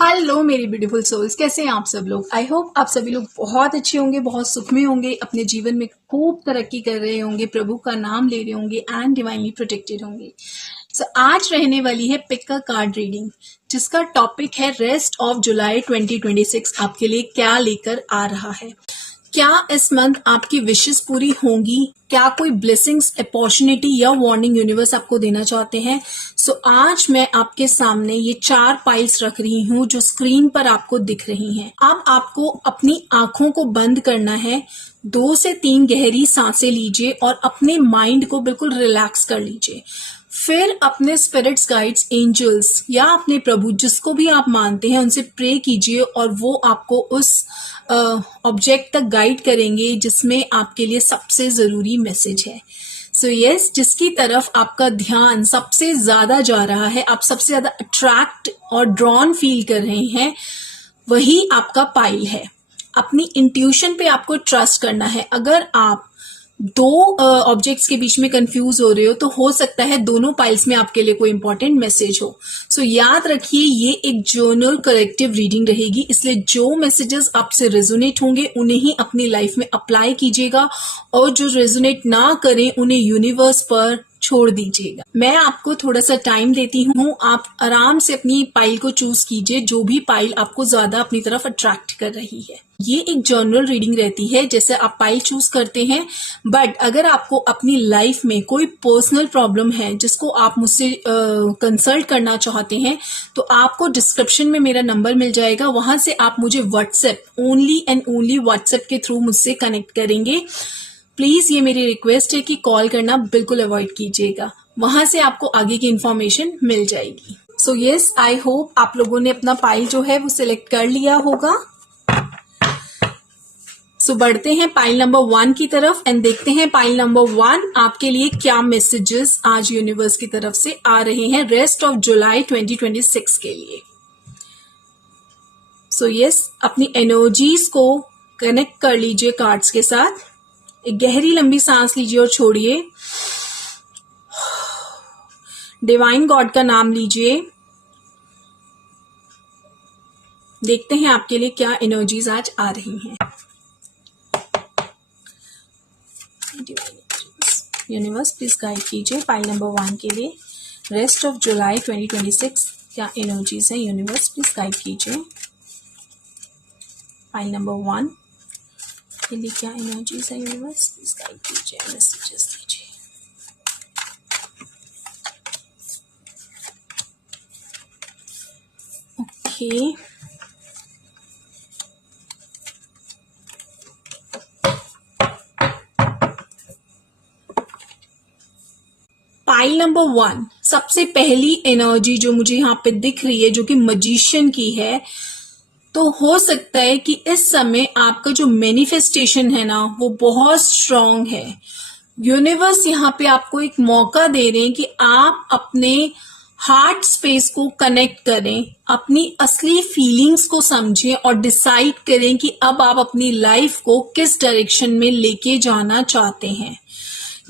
Hello मेरी beautiful souls, कैसे हैं आप सब लोग। आई होप आप सभी लोग बहुत अच्छे होंगे, बहुत सुख में होंगे, अपने जीवन में खूब तरक्की कर रहे होंगे, प्रभु का नाम ले रहे होंगे एंड डिवाइनली प्रोटेक्टेड होंगे। आज रहने वाली है पिक अ कार्ड रीडिंग, जिसका टॉपिक है रेस्ट ऑफ जुलाई 2026 आपके लिए क्या लेकर आ रहा है। क्या इस मंथ आपकी विशेस पूरी होंगी? क्या कोई ब्लेसिंग्स, अपॉर्चुनिटी या वार्निंग यूनिवर्स आपको देना चाहते हैं? आज मैं आपके सामने ये 4 पाइल्स रख रही हूँ जो स्क्रीन पर आपको दिख रही हैं। अब आपको अपनी आंखों को बंद करना है, 2 से 3 गहरी सांसें लीजिए और अपने माइंड को बिल्कुल रिलैक्स कर लीजिए। फिर अपने स्पिरिट्स, गाइड्स, एंजल्स या अपने प्रभु जिसको भी आप मानते हैं उनसे प्रे कीजिए और वो आपको उस ऑब्जेक्ट तक गाइड करेंगे जिसमें आपके लिए सबसे जरूरी मैसेज है। यस, जिसकी तरफ आपका ध्यान सबसे ज्यादा जा रहा है, आप सबसे ज्यादा अट्रैक्ट और ड्रॉन फील कर रहे हैं, वही आपका पाइल है। अपनी इंट्यूशन पे आपको ट्रस्ट करना है। अगर आप 2 ऑब्जेक्ट्स के बीच में कंफ्यूज हो रहे हो तो हो सकता है दोनों पाइल्स में आपके लिए कोई इंपॉर्टेंट मैसेज हो। याद रखिए, ये एक जर्नल करेक्टिव रीडिंग रहेगी, इसलिए जो मैसेजेस आपसे रेजोनेट होंगे उन्हें ही अपनी लाइफ में अप्लाई कीजिएगा और जो रेजोनेट ना करें उन्हें यूनिवर्स पर छोड़ दीजिएगा। मैं आपको थोड़ा सा टाइम देती हूँ, आप आराम से अपनी पाइल को चूज कीजिए, जो भी पाइल आपको ज्यादा अपनी तरफ अट्रैक्ट कर रही है। ये एक जनरल रीडिंग रहती है, जैसे आप पाइल चूज करते हैं, बट अगर आपको अपनी लाइफ में कोई पर्सनल प्रॉब्लम है जिसको आप मुझसे कंसल्ट करना चाहते हैं तो आपको डिस्क्रिप्शन में मेरा नंबर मिल जाएगा, वहां से आप मुझे WhatsApp, only and only WhatsApp के थ्रू मुझसे कनेक्ट करेंगे। प्लीज ये मेरी रिक्वेस्ट है कि कॉल करना बिल्कुल अवॉइड कीजिएगा, वहां से आपको आगे की इंफॉर्मेशन मिल जाएगी। यस, आई होप आप लोगों ने अपना पाइल जो है वो सिलेक्ट कर लिया होगा। बढ़ते हैं पाइल नंबर 1 की तरफ एंड देखते हैं पाइल नंबर 1 आपके लिए क्या मैसेजेस आज यूनिवर्स की तरफ से आ रहे हैं रेस्ट ऑफ जुलाई 2026 के लिए। यस, अपनी एनर्जीज को कनेक्ट कर लीजिए कार्ड्स के साथ। एक गहरी लंबी सांस लीजिए और छोड़िए। डिवाइन गॉड का नाम लीजिए। देखते हैं आपके लिए क्या एनर्जीज आज आ रही हैं। यूनिवर्स प्लीज गाइड कीजिए पाइल नंबर 1 के लिए रेस्ट ऑफ जुलाई 2026 क्या एनर्जीज है। यूनिवर्स प्लीज गाइड कीजिए पाइल नंबर 1 के लिए क्या एनर्जीज है। यूनिवर्स प्लीज गाइड कीजिए, मैसेजेस दीजिए। ओके, पाइल नंबर 1 सबसे पहली एनर्जी जो मुझे यहाँ पे दिख रही है, जो कि मजिशियन की है, तो हो सकता है कि इस समय आपका जो मैनिफेस्टेशन है ना वो बहुत स्ट्रांग है। यूनिवर्स यहाँ पे आपको एक मौका दे रहे हैं कि आप अपने हार्ट स्पेस को कनेक्ट करें, अपनी असली फीलिंग्स को समझें और डिसाइड करें कि अब आप अपनी लाइफ को किस डायरेक्शन में लेके जाना चाहते हैं।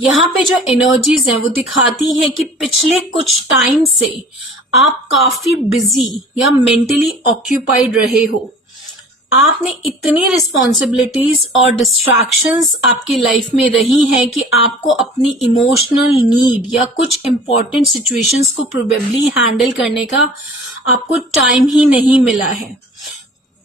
यहाँ पे जो एनर्जीज हैं वो दिखाती हैं कि पिछले कुछ टाइम से आप काफी बिजी या मेंटली ऑक्यूपाइड रहे हो। आपने इतनी रिस्पॉन्सिबिलिटीज और डिस्ट्रैक्शंस आपकी लाइफ में रही हैं कि आपको अपनी इमोशनल नीड या कुछ इंपॉर्टेंट सिचुएशंस को प्रोबेबली हैंडल करने का आपको टाइम ही नहीं मिला है।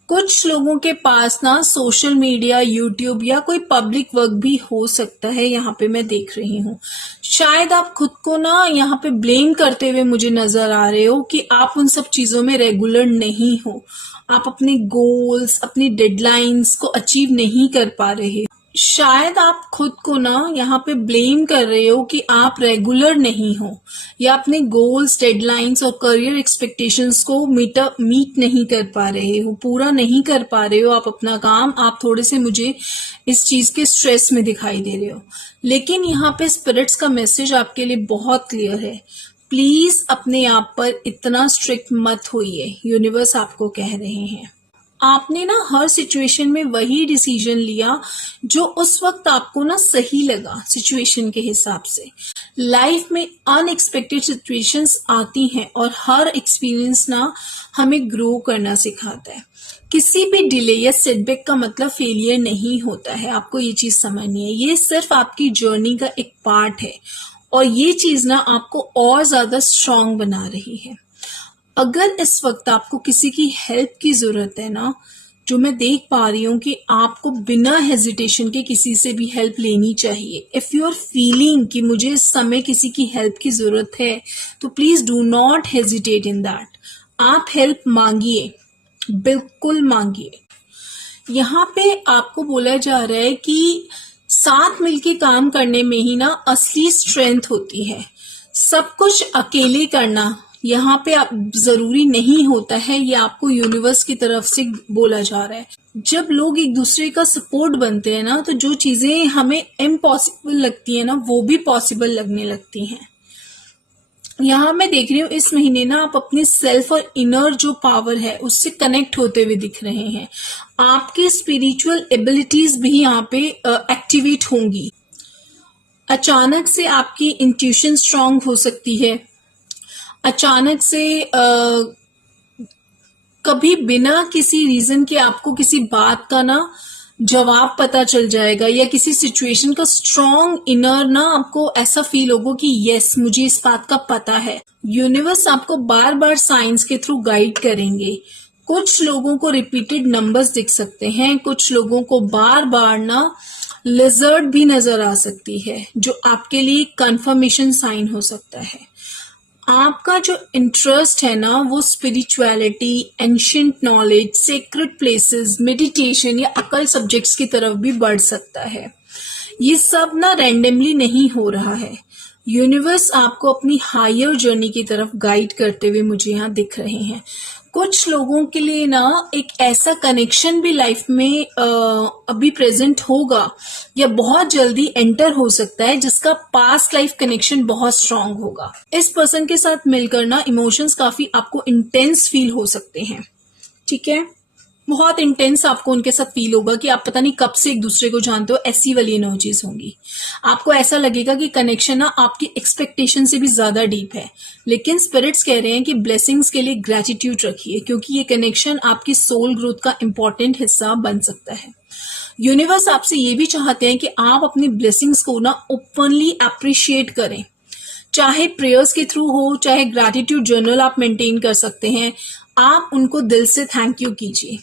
कुछ लोगों के पास ना सोशल मीडिया, यूट्यूब या कोई पब्लिक वर्क भी हो सकता है, यहाँ पे मैं देख रही हूँ। शायद आप खुद को ना यहाँ पे ब्लेम करते हुए मुझे नजर आ रहे हो कि आप उन सब चीजों में रेगुलर नहीं हो, आप अपने गोल्स, अपनी डेडलाइंस को अचीव नहीं कर पा रहे। शायद आप खुद को ना यहाँ पे ब्लेम कर रहे हो कि आप रेगुलर नहीं हो या अपने गोल्स, डेडलाइंस और करियर एक्सपेक्टेशंस को मीट नहीं कर पा रहे हो, पूरा नहीं कर पा रहे हो आप अपना काम। आप थोड़े से मुझे इस चीज के स्ट्रेस में दिखाई दे रहे हो, लेकिन यहाँ पे स्पिरिट्स का मैसेज आपके लिए बहुत क्लियर है। प्लीज अपने आप पर इतना स्ट्रिक्ट मत होइए, यूनिवर्स आपको कह रहे हैं। आपने ना हर सिचुएशन में वही डिसीजन लिया जो उस वक्त आपको ना सही लगा सिचुएशन के हिसाब से। लाइफ में अनएक्सपेक्टेड सिचुएशंस आती हैं और हर एक्सपीरियंस ना हमें ग्रो करना सिखाता है। किसी भी डिले या सेटबैक का मतलब फेलियर नहीं होता है, आपको ये चीज समझनी है। ये सिर्फ आपकी जर्नी का एक पार्ट है और ये चीज ना आपको और ज्यादा स्ट्रांग बना रही है। अगर इस वक्त आपको किसी की हेल्प की जरूरत है ना, जो मैं देख पा रही हूँ कि आपको बिना हेजिटेशन के किसी से भी हेल्प लेनी चाहिए। इफ यू आर फीलिंग कि मुझे इस समय किसी की हेल्प की जरूरत है तो please do not hesitate in that. आप हेल्प मांगिए, बिल्कुल मांगिए। यहाँ पे आपको बोला जा रहा है कि साथ मिलके काम करने में ही ना असली स्ट्रेंथ होती है। सब कुछ अकेले करना यहाँ पे आप जरूरी नहीं होता है, ये आपको यूनिवर्स की तरफ से बोला जा रहा है। जब लोग एक दूसरे का सपोर्ट बनते हैं ना, तो जो चीजें हमें इम्पॉसिबल लगती है ना, वो भी पॉसिबल लगने लगती हैं। यहाँ मैं देख रही हूँ इस महीने ना आप अपने सेल्फ और इनर जो पावर है उससे कनेक्ट होते हुए दिख रहे हैं। आपकी स्पिरिचुअल एबिलिटीज भी यहाँ पे एक्टिवेट होंगी। अचानक से आपकी इंट्यूशन स्ट्रांग हो सकती है। अचानक से कभी बिना किसी रीजन के आपको किसी बात का ना जवाब पता चल जाएगा, या किसी सिचुएशन का स्ट्रॉन्ग इनर ना आपको ऐसा फील होगा कि यस मुझे इस बात का पता है। यूनिवर्स आपको बार बार साइंस के थ्रू गाइड करेंगे। कुछ लोगों को रिपीटेड नंबर्स दिख सकते हैं, कुछ लोगों को बार बार ना लिजर्ड भी नजर आ सकती है, जो आपके लिए कंफर्मेशन साइन हो सकता है। आपका जो इंटरेस्ट है ना वो spirituality, ancient knowledge, sacred places, meditation या अकल सब्जेक्ट्स की तरफ भी बढ़ सकता है। ये सब ना रैंडमली नहीं हो रहा है। यूनिवर्स आपको अपनी हायर जर्नी की तरफ गाइड करते हुए मुझे यहाँ दिख रहे हैं। कुछ लोगों के लिए ना एक ऐसा कनेक्शन भी लाइफ में अभी प्रेजेंट होगा या बहुत जल्दी एंटर हो सकता है, जिसका पास्ट लाइफ कनेक्शन बहुत स्ट्रांग होगा। इस पर्सन के साथ मिलकर ना इमोशंस काफी आपको इंटेंस फील हो सकते हैं। ठीक है, बहुत इंटेंस आपको उनके साथ फील होगा कि आप पता नहीं कब से एक दूसरे को जानते हो, ऐसी वाली एनर्जीज होंगी। आपको ऐसा लगेगा कि कनेक्शन ना आपकी एक्सपेक्टेशन से भी ज्यादा डीप है। लेकिन स्पिरिट्स कह रहे हैं कि ब्लेसिंग्स के लिए ग्रेटिट्यूड रखिए, क्योंकि ये कनेक्शन आपकी सोल ग्रोथ का इंपॉर्टेंट हिस्सा बन सकता है। यूनिवर्स आपसे ये भी चाहते हैं कि आप अपनी ब्लेसिंग्स को ना ओपनली अप्रिशिएट करें, चाहे प्रेयर्स के थ्रू हो, चाहे ग्रेटिट्यूड जर्नल आप मेंटेन कर सकते हैं। आप उनको दिल से थैंक यू कीजिए।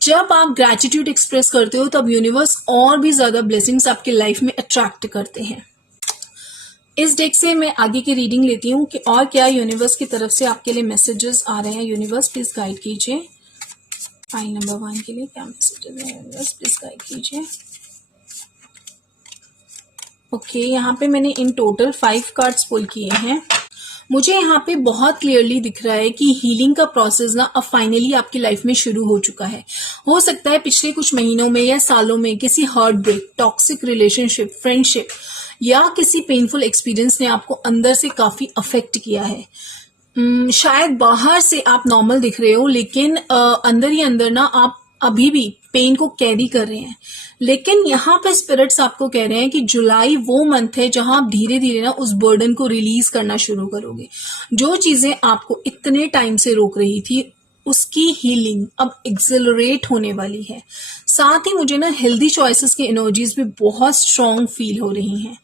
जब आप ग्रेटिट्यूड एक्सप्रेस करते हो तब यूनिवर्स और भी ज्यादा ब्लेसिंग्स आपके लाइफ में अट्रैक्ट करते हैं। इस डेक से मैं आगे की रीडिंग लेती हूँ कि और क्या यूनिवर्स की तरफ से आपके लिए मैसेजेस आ रहे हैं। यूनिवर्स प्लीज गाइड कीजिए। फाइल नंबर 1 के लिए क्या मैसेजेस है, यूनिवर्स प्लीज गाइड कीजिए। ओके, यहाँ पे मैंने इन टोटल 5 कार्ड्स पुल किए हैं। मुझे यहाँ पे बहुत क्लियरली दिख रहा है कि हीलिंग का प्रोसेस ना अब फाइनली आपकी लाइफ में शुरू हो चुका है। हो सकता है पिछले कुछ महीनों में या सालों में किसी heart break, toxic relationship, friendship या किसी पेनफुल एक्सपीरियंस ने आपको अंदर से काफी अफेक्ट किया है। शायद बाहर से आप नॉर्मल दिख रहे हो, लेकिन अंदर ही अंदर ना आप अभी भी पेन को कैरी कर रहे हैं। लेकिन यहाँ पे स्पिरिट्स आपको कह रहे हैं कि जुलाई वो मंथ है जहां आप धीरे धीरे ना उस बर्डन को रिलीज करना शुरू करोगे। जो चीजें आपको इतने टाइम से रोक रही थी उसकी हीलिंग अब एक्सेलरेट होने वाली है। साथ ही मुझे ना हेल्दी चॉइसेस की एनर्जीज भी बहुत स्ट्रांग फील हो रही हैं।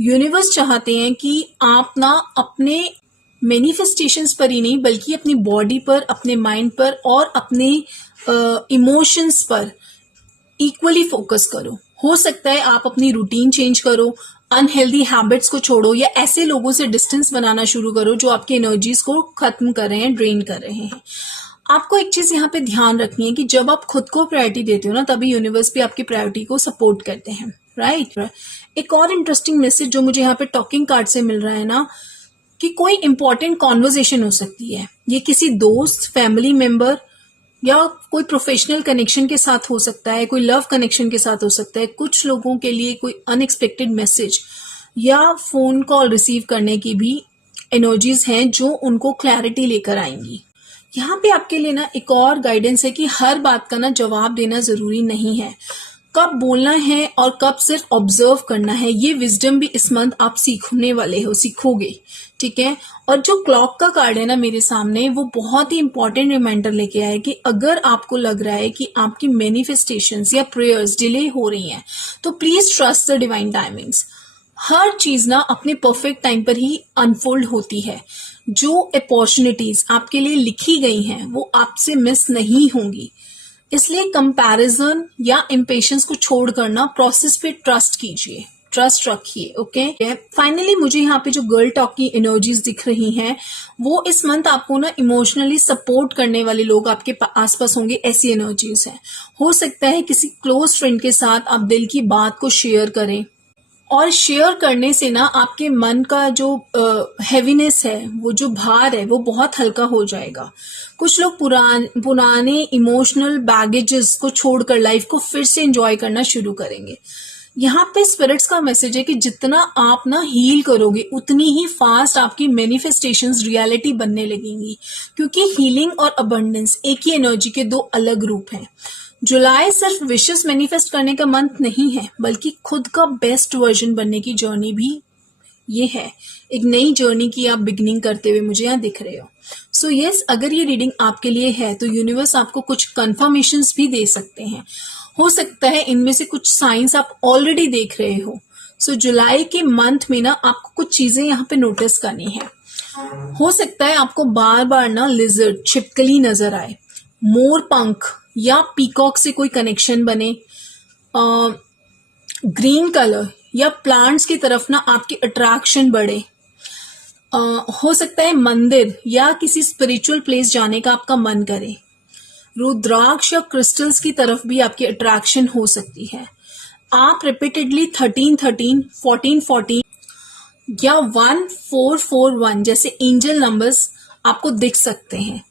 यूनिवर्स चाहते हैं कि आप ना अपने मैनिफेस्टेशंस पर ही नहीं बल्कि अपनी बॉडी पर, अपने माइंड पर और अपने इमोशंस पर इक्वली फोकस करो। हो सकता है आप अपनी रूटीन चेंज करो, अनहेल्दी हैबिट्स को छोड़ो या ऐसे लोगों से डिस्टेंस बनाना शुरू करो जो आपकी एनर्जीज को खत्म कर रहे हैं, ड्रेन कर रहे हैं। आपको एक चीज यहाँ पे ध्यान रखनी है कि जब आप खुद को प्रायोरिटी देते हो ना, तभी यूनिवर्स भी आपकी प्रायोरिटी को सपोर्ट करते हैं। राइट। एक और इंटरेस्टिंग मैसेज जो मुझे यहाँ पे टॉकिंग कार्ड से मिल रहा है ना, कि कोई इंपॉर्टेंट कॉन्वर्जेशन हो सकती है। ये किसी दोस्त, फैमिली मेंबर या कोई प्रोफेशनल कनेक्शन के साथ हो सकता है, कोई लव कनेक्शन के साथ हो सकता है। कुछ लोगों के लिए कोई अनएक्सपेक्टेड मैसेज या फोन कॉल रिसीव करने की भी एनर्जीज हैं जो उनको क्लैरिटी लेकर आएंगी। यहाँ पे आपके लिए ना एक और गाइडेंस है कि हर बात का ना जवाब देना जरूरी नहीं है, कब बोलना है और कब सिर्फ ऑब्जर्व करना है, ये विजडम भी इस मंथ आप सीखोगे। ठीक है। और जो क्लॉक का कार्ड है ना मेरे सामने, वो बहुत ही इंपॉर्टेंट रिमाइंडर लेके आया कि अगर आपको लग रहा है कि आपकी मैनिफेस्टेशंस या प्रेयर्स डिले हो रही हैं, तो please trust the divine timings. हर चीज ना अपने परफेक्ट टाइम पर ही अनफोल्ड होती है। जो अपॉर्चुनिटीज आपके लिए लिखी गई हैं वो आपसे मिस नहीं होंगी। इसलिए कंपैरिजन या इम्पेशंस को छोड़ करना, प्रोसेस पे ट्रस्ट कीजिए, ट्रस्ट रखिए। ओके। फाइनली मुझे यहाँ पे जो गर्ल टॉक की एनर्जीज दिख रही हैं, वो इस मंथ आपको ना इमोशनली सपोर्ट करने वाले लोग आपके आसपास होंगे, ऐसी एनर्जीज हैं। हो सकता है किसी क्लोज फ्रेंड के साथ आप दिल की बात को शेयर करें, और शेयर करने से ना आपके मन का जो हैवीनेस है, वो जो भार है, वो बहुत हल्का हो जाएगा। कुछ लोग पुराने इमोशनल बैगेजेस को छोड़कर लाइफ को फिर से एंजॉय करना शुरू करेंगे। यहाँ पे स्पिरिट्स का मैसेज है कि जितना आप ना हील करोगे, उतनी ही फास्ट आपकी मैनिफेस्टेशंस रियलिटी बनने लगेंगी, क्योंकि हीलिंग और अबंडेंस एक ही एनर्जी के दो अलग रूप हैं। जुलाई सिर्फ विशेस मैनिफेस्ट करने का मंथ नहीं है, बल्कि खुद का बेस्ट वर्जन बनने की जर्नी भी ये है। एक नई जर्नी की आप बिगिनिंग करते हुए मुझे यहाँ दिख रहे हो। सो यस, अगर ये रीडिंग आपके लिए है तो यूनिवर्स आपको कुछ कंफर्मेशंस भी दे सकते हैं। हो सकता है इनमें से कुछ साइंस आप ऑलरेडी देख रहे हो। सो जुलाई के मंथ में ना आपको कुछ चीजें यहाँ पे नोटिस करनी है। हो सकता है आपको बार बार ना लिजर्ड, छिपकली नजर आए, मोर पंख या पीकॉक से कोई कनेक्शन बने, ग्रीन कलर या प्लांट्स की तरफ ना आपकी अट्रैक्शन बढ़े। हो सकता है मंदिर या किसी स्पिरिचुअल प्लेस जाने का आपका मन करे। रुद्राक्ष या क्रिस्टल्स की तरफ भी आपकी अट्रैक्शन हो सकती है। आप रिपीटेडली 1313, 1414 या 1441 जैसे एंजल नंबर्स आपको दिख सकते हैं।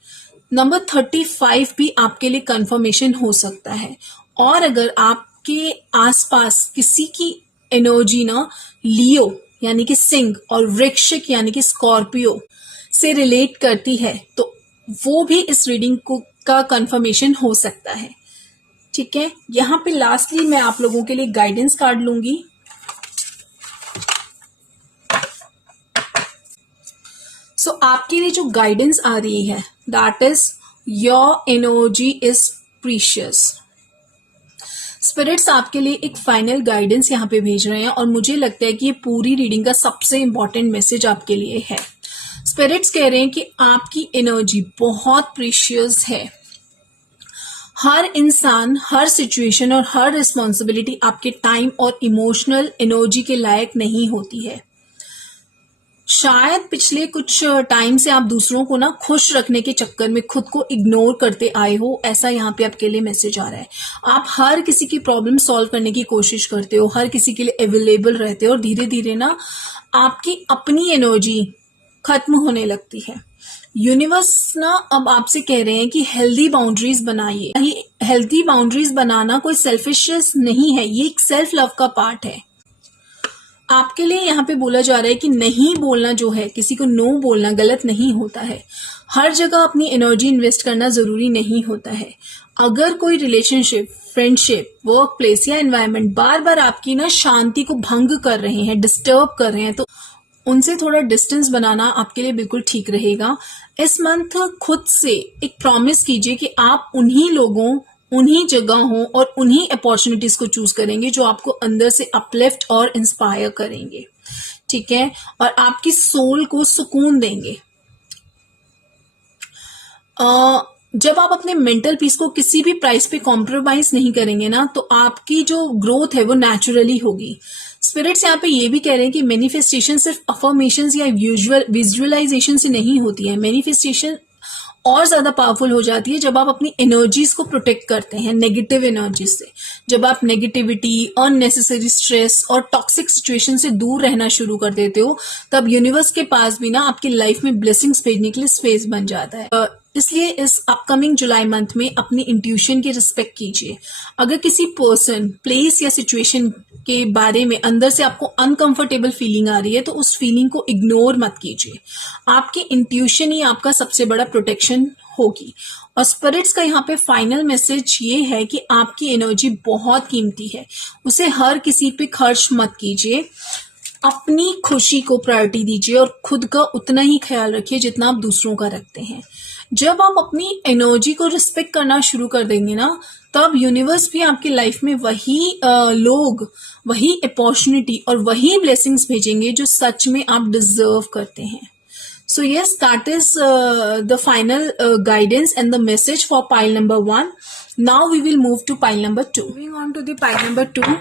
नंबर 35 भी आपके लिए कंफर्मेशन हो सकता है। और अगर आपके आसपास किसी की एनर्जी ना लियो यानी कि सिंह और वृश्चिक यानी कि स्कॉर्पियो से रिलेट करती है, तो वो भी इस रीडिंग को का कंफर्मेशन हो सकता है। ठीक है। यहाँ पे लास्टली मैं आप लोगों के लिए गाइडेंस कार्ड लूंगी। सो आपके लिए जो गाइडेंस आ रही है, that is your energy is precious. Spirits आपके लिए एक फाइनल गाइडेंस यहाँ पे भेज रहे हैं, और मुझे लगता है कि ये पूरी रीडिंग का सबसे इंपॉर्टेंट मैसेज आपके लिए है। स्पिरिट्स कह रहे हैं कि आपकी एनर्जी बहुत प्रीशियस है। हर इंसान, हर सिचुएशन और हर रिस्पॉन्सिबिलिटी आपके टाइम और इमोशनल एनर्जी के लायक नहीं होती है। शायद पिछले कुछ टाइम से आप दूसरों को ना खुश रखने के चक्कर में खुद को इग्नोर करते आए हो, ऐसा यहाँ पे आपके लिए मैसेज आ रहा है। आप हर किसी की प्रॉब्लम सॉल्व करने की कोशिश करते हो, हर किसी के लिए अवेलेबल रहते हो, और धीरे धीरे ना आपकी अपनी एनर्जी खत्म होने लगती है। यूनिवर्स ना अब आपसे कह रहे हैं कि हेल्दी बाउंड्रीज बनाइए। हेल्दी बाउंड्रीज बनाना कोई सेल्फिशनेस नहीं है, ये एक सेल्फ लव का पार्ट है। आपके लिए यहाँ पे बोला जा रहा है कि नहीं बोलना जो है, किसी को नो बोलना गलत नहीं होता है। हर जगह अपनी एनर्जी इन्वेस्ट करना जरूरी नहीं होता है। अगर कोई रिलेशनशिप, फ्रेंडशिप, वर्क प्लेस या एनवायरनमेंट बार बार आपकी ना शांति को भंग कर रहे हैं, डिस्टर्ब कर रहे हैं, तो उनसे थोड़ा डिस्टेंस बनाना आपके लिए बिल्कुल ठीक रहेगा। इस मंथ खुद से एक प्रॉमिस कीजिए कि आप उन्हीं लोगों, उन्हीं जगहों और उन्हीं अपॉर्चुनिटीज को चूज करेंगे जो आपको अंदर से अपलिफ्ट और इंस्पायर करेंगे। ठीक है। और आपकी सोल को सुकून देंगे। जब आप अपने मेंटल पीस को किसी भी प्राइस पे कॉम्प्रोमाइज नहीं करेंगे ना, तो आपकी जो ग्रोथ है वो नेचुरली होगी। स्पिरिट्स यहाँ पे ये भी कह रहे हैं कि मैनिफेस्टेशन सिर्फ अफर्मेशंस या विजुअलाइजेशन से नहीं होती है। मैनिफेस्टेशन और ज्यादा पावरफुल हो जाती है जब आप अपनी एनर्जीज को प्रोटेक्ट करते हैं नेगेटिव एनर्जीज से। जब आप नेगेटिविटी, अननेसेसरी स्ट्रेस और टॉक्सिक सिचुएशन से दूर रहना शुरू कर देते हो, तब यूनिवर्स के पास भी ना आपकी लाइफ में ब्लेसिंग्स भेजने के लिए स्पेस बन जाता है। इसलिए इस अपकमिंग जुलाई मंथ में अपनी इंट्यूशन की रिस्पेक्ट कीजिए। अगर किसी पर्सन, प्लेस या सिचुएशन के बारे में अंदर से आपको अनकंफर्टेबल फीलिंग आ रही है तो उस फीलिंग को इग्नोर मत कीजिए। आपकी इंट्यूशन ही आपका सबसे बड़ा प्रोटेक्शन होगी। और स्पिरिट्स का यहाँ पे फाइनल मैसेज ये है कि आपकी एनर्जी बहुत कीमती है, उसे हर किसी पे खर्च मत कीजिए। अपनी खुशी को प्रायोरिटी दीजिए और खुद का उतना ही ख्याल रखिए जितना आप दूसरों का रखते हैं। जब आप अपनी एनर्जी को रिस्पेक्ट करना शुरू कर देंगे ना, तब यूनिवर्स भी आपकी लाइफ में वही लोग, वही अपॉर्चुनिटी और वही ब्लेसिंग्स भेजेंगे जो सच में आप डिजर्व करते हैं। So yes, that is the final guidance and the message for pile number 1. Now we will move to pile number 2. Moving on to the pile number 2.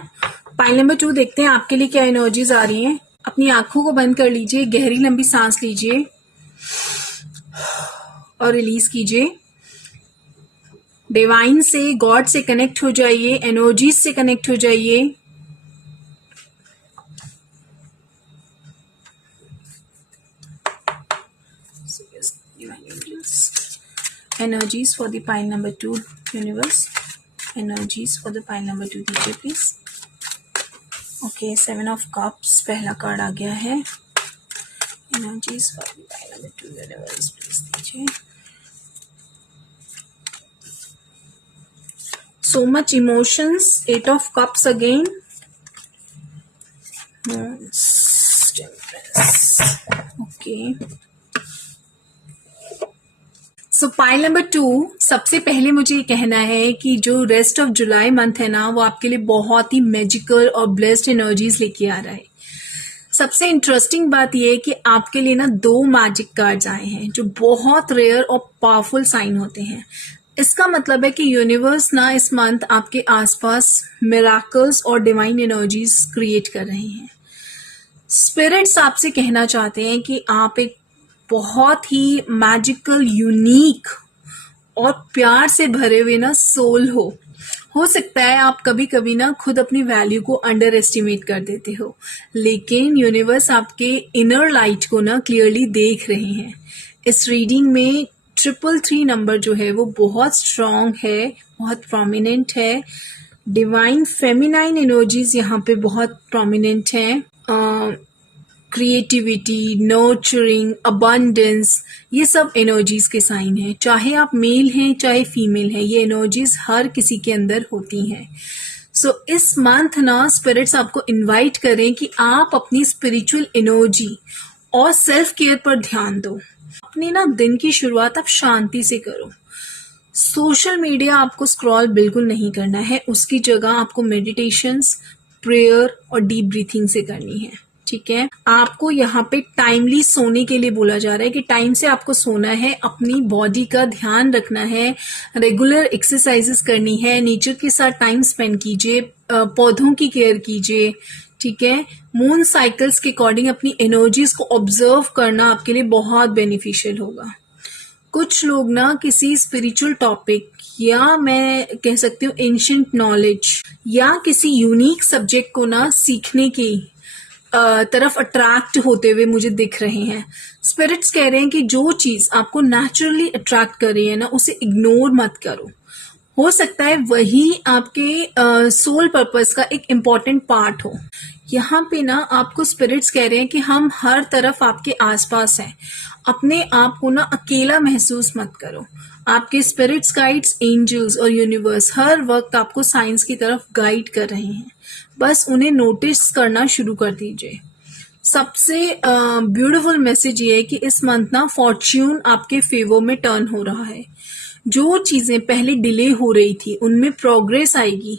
Pile number 2 देखते हैं आपके लिए क्या एनर्जीज आ रही हैं। अपनी आंखों को बंद कर लीजिए, गहरी लंबी सांस लीजिए और रिलीज कीजिए। डिवाइन से, गॉड से कनेक्ट हो जाइए, एनर्जीज से कनेक्ट हो जाइए। Energies for the pile number 2, universe. Energies for the pile number 2 दीजिए प्लीज। ओके, 7 of cups पहला कार्ड आ गया है। Energies for the pile number 2, universe please दीजिए। So much emotions, 8 of cups again। Okay, so pile number 2, सबसे पहले मुझे ये कहना है कि जो रेस्ट ऑफ जुलाई मंथ है ना, वो आपके लिए बहुत ही मैजिकल और ब्लेस्ड एनर्जीज लेके आ रहा है। सबसे इंटरेस्टिंग बात यह है कि आपके लिए ना 2 मैजिक कार्ड्स आए हैं जो बहुत रेयर और पावरफुल साइन होते हैं। इसका मतलब है कि यूनिवर्स ना इस मंथ आपके आसपास मिराकल्स और डिवाइन एनर्जीज क्रिएट कर रहे हैं। स्पिरिट्स आपसे कहना चाहते हैं कि आप एक बहुत ही मैजिकल, यूनिक और प्यार से भरे हुए ना सोल हो सकता है आप कभी कभी ना खुद अपनी वैल्यू को अंडर एस्टिमेट कर देते हो, लेकिन यूनिवर्स आपके इनर लाइट को ना क्लियरली देख रहे हैं। इस रीडिंग में 333 नंबर जो है वो बहुत स्ट्रांग है, बहुत प्रोमिनेंट है। डिवाइन फेमिनाइन एनर्जीज यहाँ पे बहुत प्रोमिनेंट है। क्रिएटिविटी, नर्चरिंग, अबंडेंस, ये सब एनर्जीज के साइन हैं। चाहे आप मेल हैं चाहे फीमेल हैं, ये एनर्जीज हर किसी के अंदर होती हैं। सो इस मंथ ना स्पिरिट्स आपको इनवाइट करें कि आप अपनी स्पिरिचुअल एनर्जी और सेल्फ केयर पर ध्यान दो। अपनी ना दिन की शुरुआत आप शांति से करो। सोशल मीडिया आपको स्क्रॉल बिल्कुल नहीं करना है, उसकी जगह आपको मेडिटेशंस, प्रेयर और डीप ब्रीथिंग से करनी है। ठीक है, आपको यहाँ पे टाइमली सोने के लिए बोला जा रहा है कि टाइम से आपको सोना है, अपनी बॉडी का ध्यान रखना है, रेगुलर एक्सरसाइजेस करनी है, नेचर के साथ टाइम स्पेंड कीजिए, पौधों की केयर कीजिए। ठीक है, मून साइकिल्स के अकॉर्डिंग अपनी एनर्जीज को ऑब्जर्व करना आपके लिए बहुत बेनिफिशियल होगा। कुछ लोग ना किसी स्पिरिचुअल टॉपिक या मैं कह सकती हूँ एंशिएंट नॉलेज या किसी यूनिक सब्जेक्ट को ना सीखने की तरफ अट्रैक्ट होते हुए मुझे दिख रहे हैं। स्पिरिट्स कह रहे हैं कि जो चीज आपको नेचुरली अट्रैक्ट कर रही है ना, उसे इग्नोर मत करो। हो सकता है वही आपके सोल पर्पस का एक इम्पॉर्टेंट पार्ट हो। यहाँ पे ना आपको स्पिरिट्स कह रहे हैं कि हम हर तरफ आपके आसपास हैं, अपने आप को ना अकेला महसूस मत करो। आपके स्पिरिट्स, गाइड्स, एंजल्स और यूनिवर्स हर वक्त आपको साइंस की तरफ गाइड कर रहे हैं, बस उन्हें नोटिस करना शुरू कर दीजिए। सबसे ब्यूटीफुल मैसेज ये है कि इस मंथ ना फॉर्च्यून आपके फेवर में टर्न हो रहा है। जो चीजें पहले डिले हो रही थी उनमें प्रोग्रेस आएगी।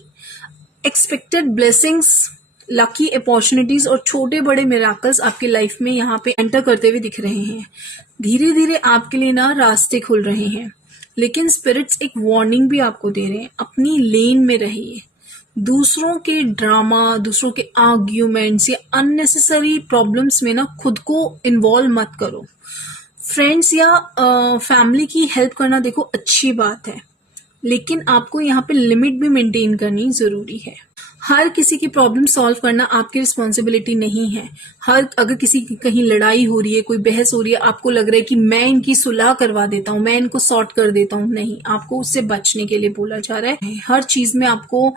एक्सपेक्टेड ब्लेसिंग्स, लकी अपॉर्चुनिटीज और छोटे बड़े मिराकल्स आपकी लाइफ में यहाँ पे एंटर करते हुए दिख रहे हैं। धीरे धीरे आपके लिए ना रास्ते खुल रहे हैं, लेकिन स्पिरिट्स एक वार्निंग भी आपको दे रहे हैं, अपनी लेन में रहिए। दूसरों के ड्रामा, दूसरों के आर्ग्यूमेंट्स या अननेसेसरी प्रॉब्लम्स में ना खुद को इन्वॉल्व मत करो। फ्रेंड्स या फैमिली की हेल्प करना देखो अच्छी बात है, लेकिन आपको यहाँ पे लिमिट भी मेंटेन करनी जरूरी है। हर किसी की प्रॉब्लम सॉल्व करना आपकी रिस्पॉन्सिबिलिटी नहीं है। अगर किसी की कहीं लड़ाई हो रही है, कोई बहस हो रही है, आपको लग रहा है कि मैं इनकी सुलह करवा देता हूँ, मैं इनको सॉर्ट कर देता हूँ, नहीं, आपको उससे बचने के लिए बोला जा रहा है। हर चीज में आपको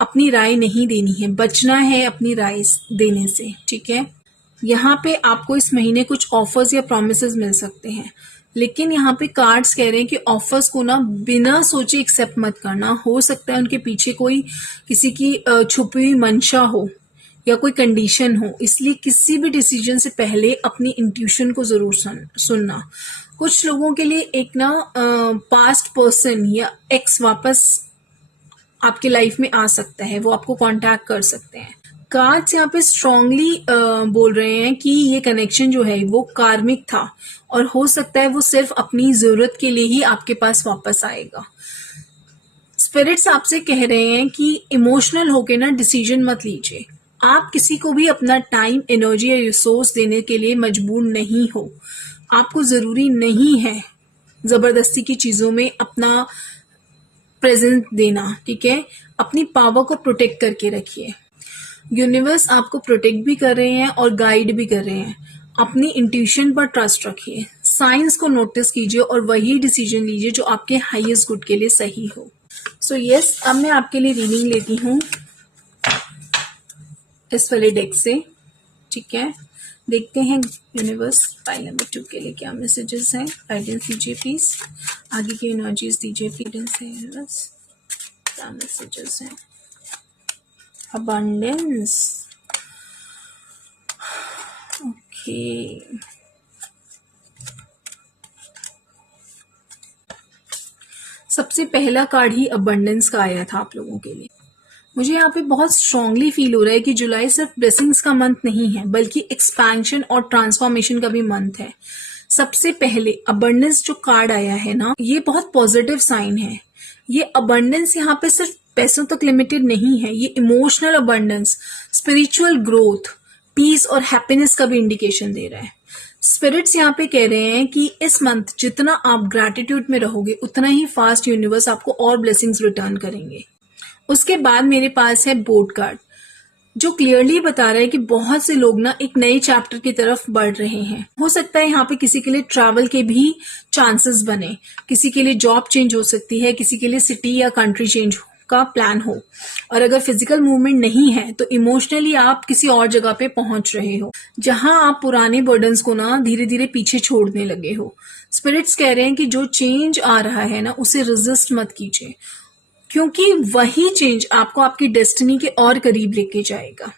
अपनी राय नहीं देनी है, बचना है अपनी राय देने से, ठीक है। यहाँ पे आपको इस महीने कुछ ऑफर्स या प्रोमिसेस मिल सकते हैं, लेकिन यहाँ पे कार्ड्स कह रहे हैं कि ऑफर्स को ना बिना सोचे एक्सेप्ट मत करना। हो सकता है उनके पीछे कोई किसी की छुपी हुई मंशा हो या कोई कंडीशन हो, इसलिए किसी भी डिसीजन से पहले अपनी इंट्यूशन को जरूर सुनना। कुछ लोगों के लिए एक ना पास्ट पर्सन या एक्स वापस आपके लाइफ में आ सकता है, वो आपको कांटेक्ट कर सकते हैं। कार्ड्स यहाँ पे स्ट्रांगली बोल रहे हैं कि ये कनेक्शन जो है वो कार्मिक था और हो सकता है वो सिर्फ अपनी जरूरत के लिए ही आपके पास वापस आएगा। स्पिरिट्स आपसे कह रहे हैं कि इमोशनल होके ना डिसीजन मत लीजिए। आप किसी को भी अपना टाइम, एनर्जी या रिसोर्स देने के लिए मजबूर नहीं हो। आपको जरूरी नहीं है जबरदस्ती की चीजों में अपना प्रेजेंस देना, ठीक है। अपनी पावर को प्रोटेक्ट करके रखिए। यूनिवर्स आपको प्रोटेक्ट भी कर रहे हैं और गाइड भी कर रहे हैं। अपनी इंट्यूशन पर ट्रस्ट रखिए, साइंस को नोटिस कीजिए और वही डिसीजन लीजिए जो आपके हाईएस्ट गुड के लिए सही हो। सो यस, अब मैं आपके लिए रीडिंग लेती हूँ इस वाले डेक से, ठीक है। देखते हैं यूनिवर्स फाइल नंबर 2 के लिए क्या मैसेजेस हैं। गाइडेंस दीजिए प्लीज, आगे की एनर्जीज दीजिए। गाइडेंस है यूनिवर्स, क्या मैसेजेस हैं। Abundance, okay. सबसे पहला कार्ड ही अबंडेंस का आया था आप लोगों के लिए। मुझे यहाँ पे बहुत स्ट्रांगली फील हो रहा है कि जुलाई सिर्फ ब्लेसिंग्स का मंथ नहीं है, बल्कि एक्सपेंशन और ट्रांसफॉर्मेशन का भी मंथ है। सबसे पहले अबंडेंस जो कार्ड आया है ना, ये बहुत पॉजिटिव साइन है। ये अबंडेंस यहाँ पे सिर्फ पैसों तक लिमिटेड नहीं है, ये emotional abundance, spiritual growth, peace और हैप्पीनेस का भी इंडिकेशन दे रहा है। स्पिरिट्स यहाँ पे कह रहे हैं कि इस मंथ जितना आप ग्रैटिट्यूड में रहोगे, उतना ही फास्ट यूनिवर्स आपको और ब्लेसिंग्स रिटर्न करेंगे। उसके बाद मेरे पास है बोर्ड कार्ड, जो क्लियरली बता रहा है कि बहुत से लोग ना एक नए चैप्टर की तरफ बढ़ रहे हैं। हो सकता है यहाँ पे किसी के लिए ट्रैवल के भी चांसेस बने, किसी के लिए जॉब चेंज हो सकती है, किसी के लिए सिटी या कंट्री चेंज का प्लान हो। और अगर फिजिकल मूवमेंट नहीं है तो इमोशनली आप किसी और जगह पे पहुंच रहे हो, जहां आप पुराने बर्डन्स को ना धीरे धीरे पीछे छोड़ने लगे हो। स्पिरिट्स कह रहे हैं कि जो चेंज आ रहा है ना, उसे रेजिस्ट मत कीजिए, क्योंकि वही चेंज आपको आपकी डेस्टिनी के और करीब लेके जाएगा।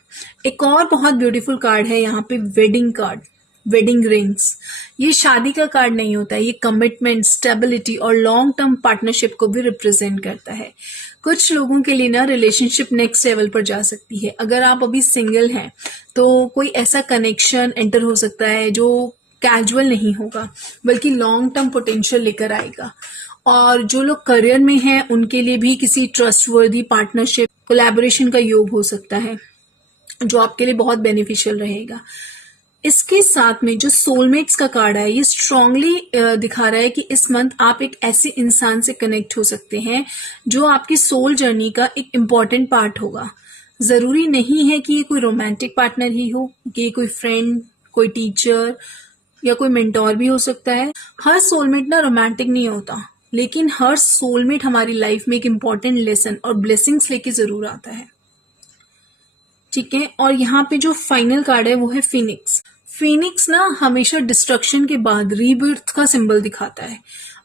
एक और बहुत ब्यूटीफुल कार्ड है यहाँ पे, वेडिंग कार्ड, वेडिंग रिंग्स। ये शादी का कार्ड नहीं होता है, ये कमिटमेंट, स्टेबिलिटी और लॉन्ग टर्म पार्टनरशिप को भी रिप्रेजेंट करता है। कुछ लोगों के लिए ना रिलेशनशिप नेक्स्ट लेवल पर जा सकती है। अगर आप अभी सिंगल हैं तो कोई ऐसा कनेक्शन एंटर हो सकता है जो कैजुअल नहीं होगा, बल्कि लॉन्ग टर्म पोटेंशियल लेकर आएगा। और जो लोग करियर में हैं उनके लिए भी किसी ट्रस्टवर्दी पार्टनरशिप, कोलैबोरेशन का योग हो सकता है, जो आपके लिए बहुत बेनिफिशियल रहेगा। इसके साथ में जो सोलमेट्स का कार्ड है, ये स्ट्रांगली दिखा रहा है कि इस मंथ आप एक ऐसे इंसान से कनेक्ट हो सकते हैं जो आपकी सोल जर्नी का एक इम्पॉर्टेंट पार्ट होगा। जरूरी नहीं है कि ये कोई रोमांटिक पार्टनर ही हो, कि कोई फ्रेंड, कोई टीचर या कोई मेंटोर भी हो सकता है। हर सोलमेट ना रोमांटिक नहीं होता, लेकिन हर सोलमेट हमारी लाइफ में एक इम्पॉर्टेंट लेसन और ब्लेसिंग्स लेके जरूर आता है, ठीक है। और यहाँ पे जो फाइनल कार्ड है वो है फिनिक्स। फिनिक्स ना हमेशा डिस्ट्रक्शन के बाद रीबर्थ का सिंबल दिखाता है।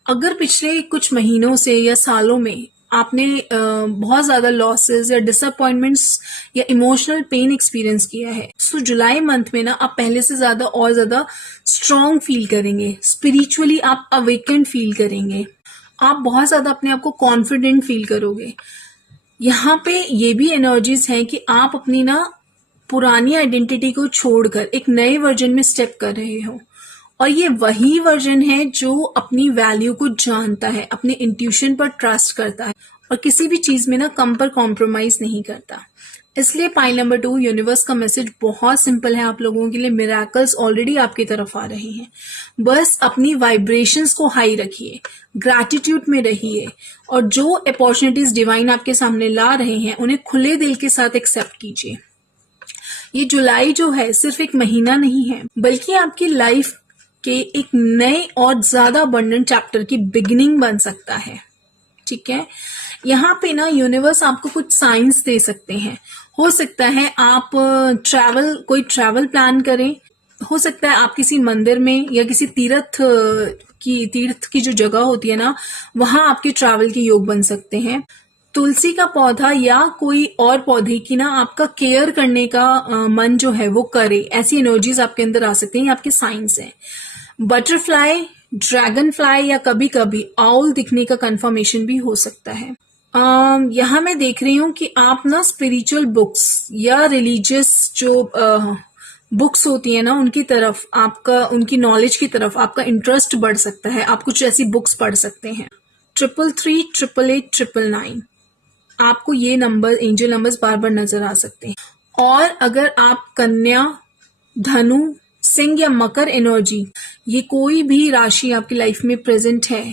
अगर पिछले कुछ महीनों से या सालों में आपने बहुत ज्यादा लॉसेस या डिसअपॉइंटमेंट्स या इमोशनल पेन एक्सपीरियंस किया है, तो जुलाई मंथ में ना आप पहले से ज्यादा और ज्यादा स्ट्रांग फील करेंगे, स्पिरिचुअली आप अवेकेंड फील करेंगे, आप बहुत ज्यादा अपने आप को कॉन्फिडेंट फील करोगे। यहाँ पे ये भी एनर्जीज हैं कि आप अपनी ना पुरानी आइडेंटिटी को छोड़कर एक नए वर्जन में स्टेप कर रहे हो, और ये वही वर्जन है जो अपनी वैल्यू को जानता है, अपने इंट्यूशन पर ट्रस्ट करता है और किसी भी चीज में ना कम पर कॉम्प्रोमाइज नहीं करता। इसलिए पाइल नंबर 2, यूनिवर्स का मैसेज बहुत सिंपल है आप लोगों के लिए। मिराकल्स ऑलरेडी आपकी तरफ आ रहे हैं, बस अपनी वाइब्रेशंस को हाई रखिए, ग्रैटिट्यूड में रहिए, और जो अपॉर्चुनिटीज डिवाइन आपके सामने ला रहे हैं उन्हें खुले दिल के साथ एक्सेप्ट कीजिए। ये जुलाई जो है सिर्फ एक महीना नहीं है, बल्कि आपकी लाइफ के एक नए और ज्यादा अबंडेंट चैप्टर की बिगिनिंग बन सकता है। ठीक है, यहाँ पे ना यूनिवर्स आपको कुछ साइंस दे सकते हैं। हो सकता है आप कोई ट्रैवल प्लान करें, हो सकता है आप किसी मंदिर में या किसी तीर्थ की जो जगह होती है ना, वहां आपके ट्रैवल के योग बन सकते हैं। तुलसी का पौधा या कोई और पौधे की ना आपका केयर करने का मन जो है वो करे, ऐसी एनर्जीज आपके अंदर आ सकती हैं, ये आपके साइंस हैं। बटरफ्लाई, ड्रैगन फ्लाई या कभी कभी आउल दिखने का कंफर्मेशन भी हो सकता है। यहाँ मैं देख रही हूँ कि आप ना स्पिरिचुअल बुक्स या रिलीजियस जो बुक्स होती है ना उनकी तरफ उनकी नॉलेज की तरफ आपका इंटरेस्ट बढ़ सकता है। आप कुछ ऐसी बुक्स पढ़ सकते हैं। 333, 888, 999 आपको ये नंबर, एंजल नंबर्स बार बार नजर आ सकते हैं। और अगर आप कन्या, धनु, सिंह या मकर एनर्जी, ये कोई भी राशि आपकी लाइफ में प्रेजेंट है,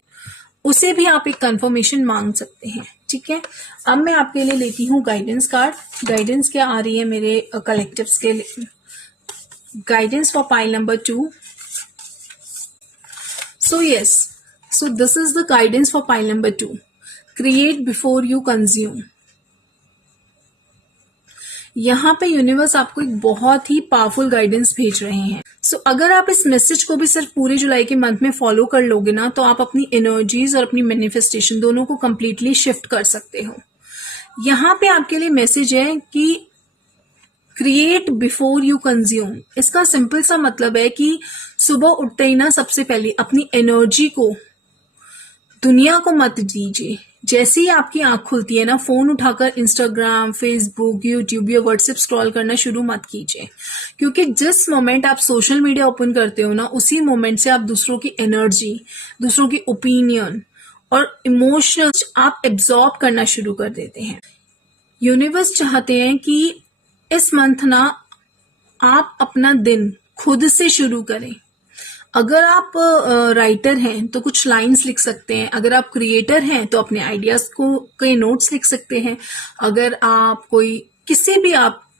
उसे भी आप एक कंफर्मेशन मांग सकते हैं। ठीक है, अब मैं आपके लिए लेती हूँ गाइडेंस कार्ड। गाइडेंस क्या आ रही है मेरे कलेक्टिव्स के लिए? Guidance for pile number 2। So this is the guidance for pile number 2. Create before you consume. यहाँ पे यूनिवर्स आपको एक बहुत ही पावरफुल गाइडेंस भेज रहे हैं। अगर आप इस मैसेज को भी सिर्फ पूरे जुलाई के मंथ में फॉलो कर लोगे ना, तो आप अपनी एनर्जीज और अपनी मैनिफेस्टेशन दोनों को कंप्लीटली शिफ्ट कर सकते हो। यहाँ पे आपके लिए मैसेज है कि क्रिएट बिफोर यू कंज्यूम। इसका सिंपल सा मतलब है कि सुबह उठते ही ना सबसे पहले अपनी एनर्जी को दुनिया को मत दीजिए। जैसे ही आपकी आंख खुलती है ना, फोन उठाकर इंस्टाग्राम, फेसबुक, यूट्यूब या व्हाट्सएप स्क्रॉल करना शुरू मत कीजिए, क्योंकि जिस मोमेंट आप सोशल मीडिया ओपन करते हो ना, उसी मोमेंट से आप दूसरों की एनर्जी, दूसरों की ओपिनियन और इमोशंस आप एब्जॉर्ब करना शुरू कर देते हैं। यूनिवर्स चाहते हैं कि इस मंथ ना आप अपना दिन खुद से शुरू करें। अगर आप राइटर हैं तो कुछ लाइंस लिख सकते हैं। अगर आप क्रिएटर हैं तो अपने आइडियाज के नोट्स लिख सकते हैं। अगर आप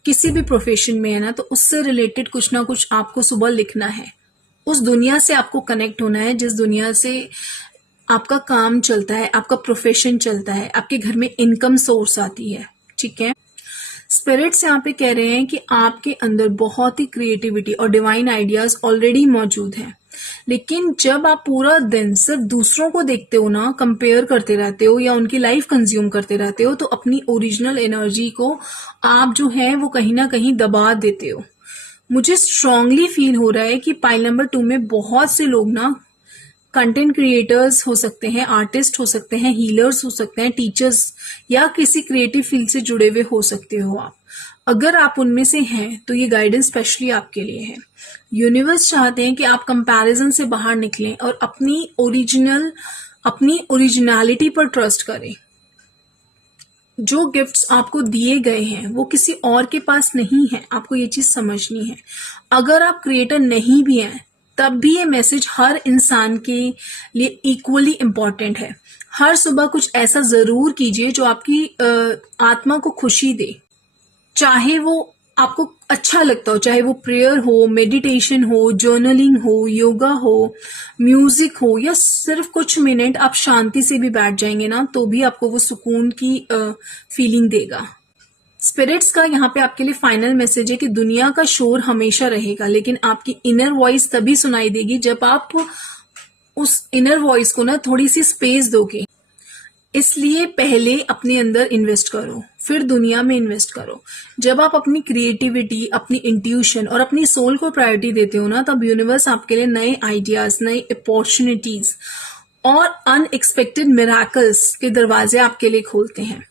किसी भी प्रोफेशन में है ना, तो उससे रिलेटेड कुछ ना कुछ आपको सुबह लिखना है। उस दुनिया से आपको कनेक्ट होना है जिस दुनिया से आपका काम चलता है, आपका प्रोफेशन चलता है, आपके घर में इनकम सोर्स आती है। ठीक है, स्पिरिट्स यहाँ पे कह रहे हैं कि आपके अंदर बहुत ही क्रिएटिविटी और डिवाइन आइडियाज ऑलरेडी मौजूद हैं, लेकिन जब आप पूरा दिन सिर्फ दूसरों को देखते हो ना, कंपेयर करते रहते हो या उनकी लाइफ कंज्यूम करते रहते हो, तो अपनी ओरिजिनल एनर्जी को आप जो है वो कहीं ना कहीं दबा देते हो। मुझे स्ट्रांगली फील हो रहा है कि पाइल नंबर 2 में बहुत से लोग ना कंटेंट क्रिएटर्स हो सकते हैं, आर्टिस्ट हो सकते हैं, हीलर्स हो सकते हैं, टीचर्स या किसी क्रिएटिव फील्ड से जुड़े हुए हो सकते हो आप। अगर आप उनमें से हैं तो ये गाइडेंस स्पेशली आपके लिए है। यूनिवर्स चाहते हैं कि आप कंपैरिजन से बाहर निकलें और अपनी ओरिजिनलिटी पर ट्रस्ट करें। जो गिफ्ट्स आपको दिए गए हैं वो किसी और के पास नहीं है, आपको ये चीज समझनी है। अगर आप क्रिएटर नहीं भी हैं तब भी ये मैसेज हर इंसान के लिए इक्वली इम्पोर्टेंट है। हर सुबह कुछ ऐसा जरूर कीजिए जो आपकी आत्मा को खुशी दे, चाहे वो आपको अच्छा लगता हो, चाहे वो प्रेयर हो, मेडिटेशन हो, जर्नलिंग हो, योगा हो, म्यूजिक हो, या सिर्फ कुछ मिनट आप शांति से भी बैठ जाएंगे ना, तो भी आपको वो सुकून की फीलिंग देगा। स्पिरिट्स का यहाँ पे आपके लिए फाइनल मैसेज है कि दुनिया का शोर हमेशा रहेगा, लेकिन आपकी इनर वॉइस तभी सुनाई देगी जब आप उस इनर वॉइस को ना थोड़ी सी स्पेस दोगे। इसलिए पहले अपने अंदर इन्वेस्ट करो, फिर दुनिया में इन्वेस्ट करो। जब आप अपनी क्रिएटिविटी, अपनी इंट्यूशन और अपनी सोल को प्रायोरिटी देते हो ना, तब यूनिवर्स आपके लिए नए आइडियाज, नई अपॉर्चुनिटीज और अनएक्सपेक्टेड मिराकल्स के दरवाजे आपके लिए खोलते हैं।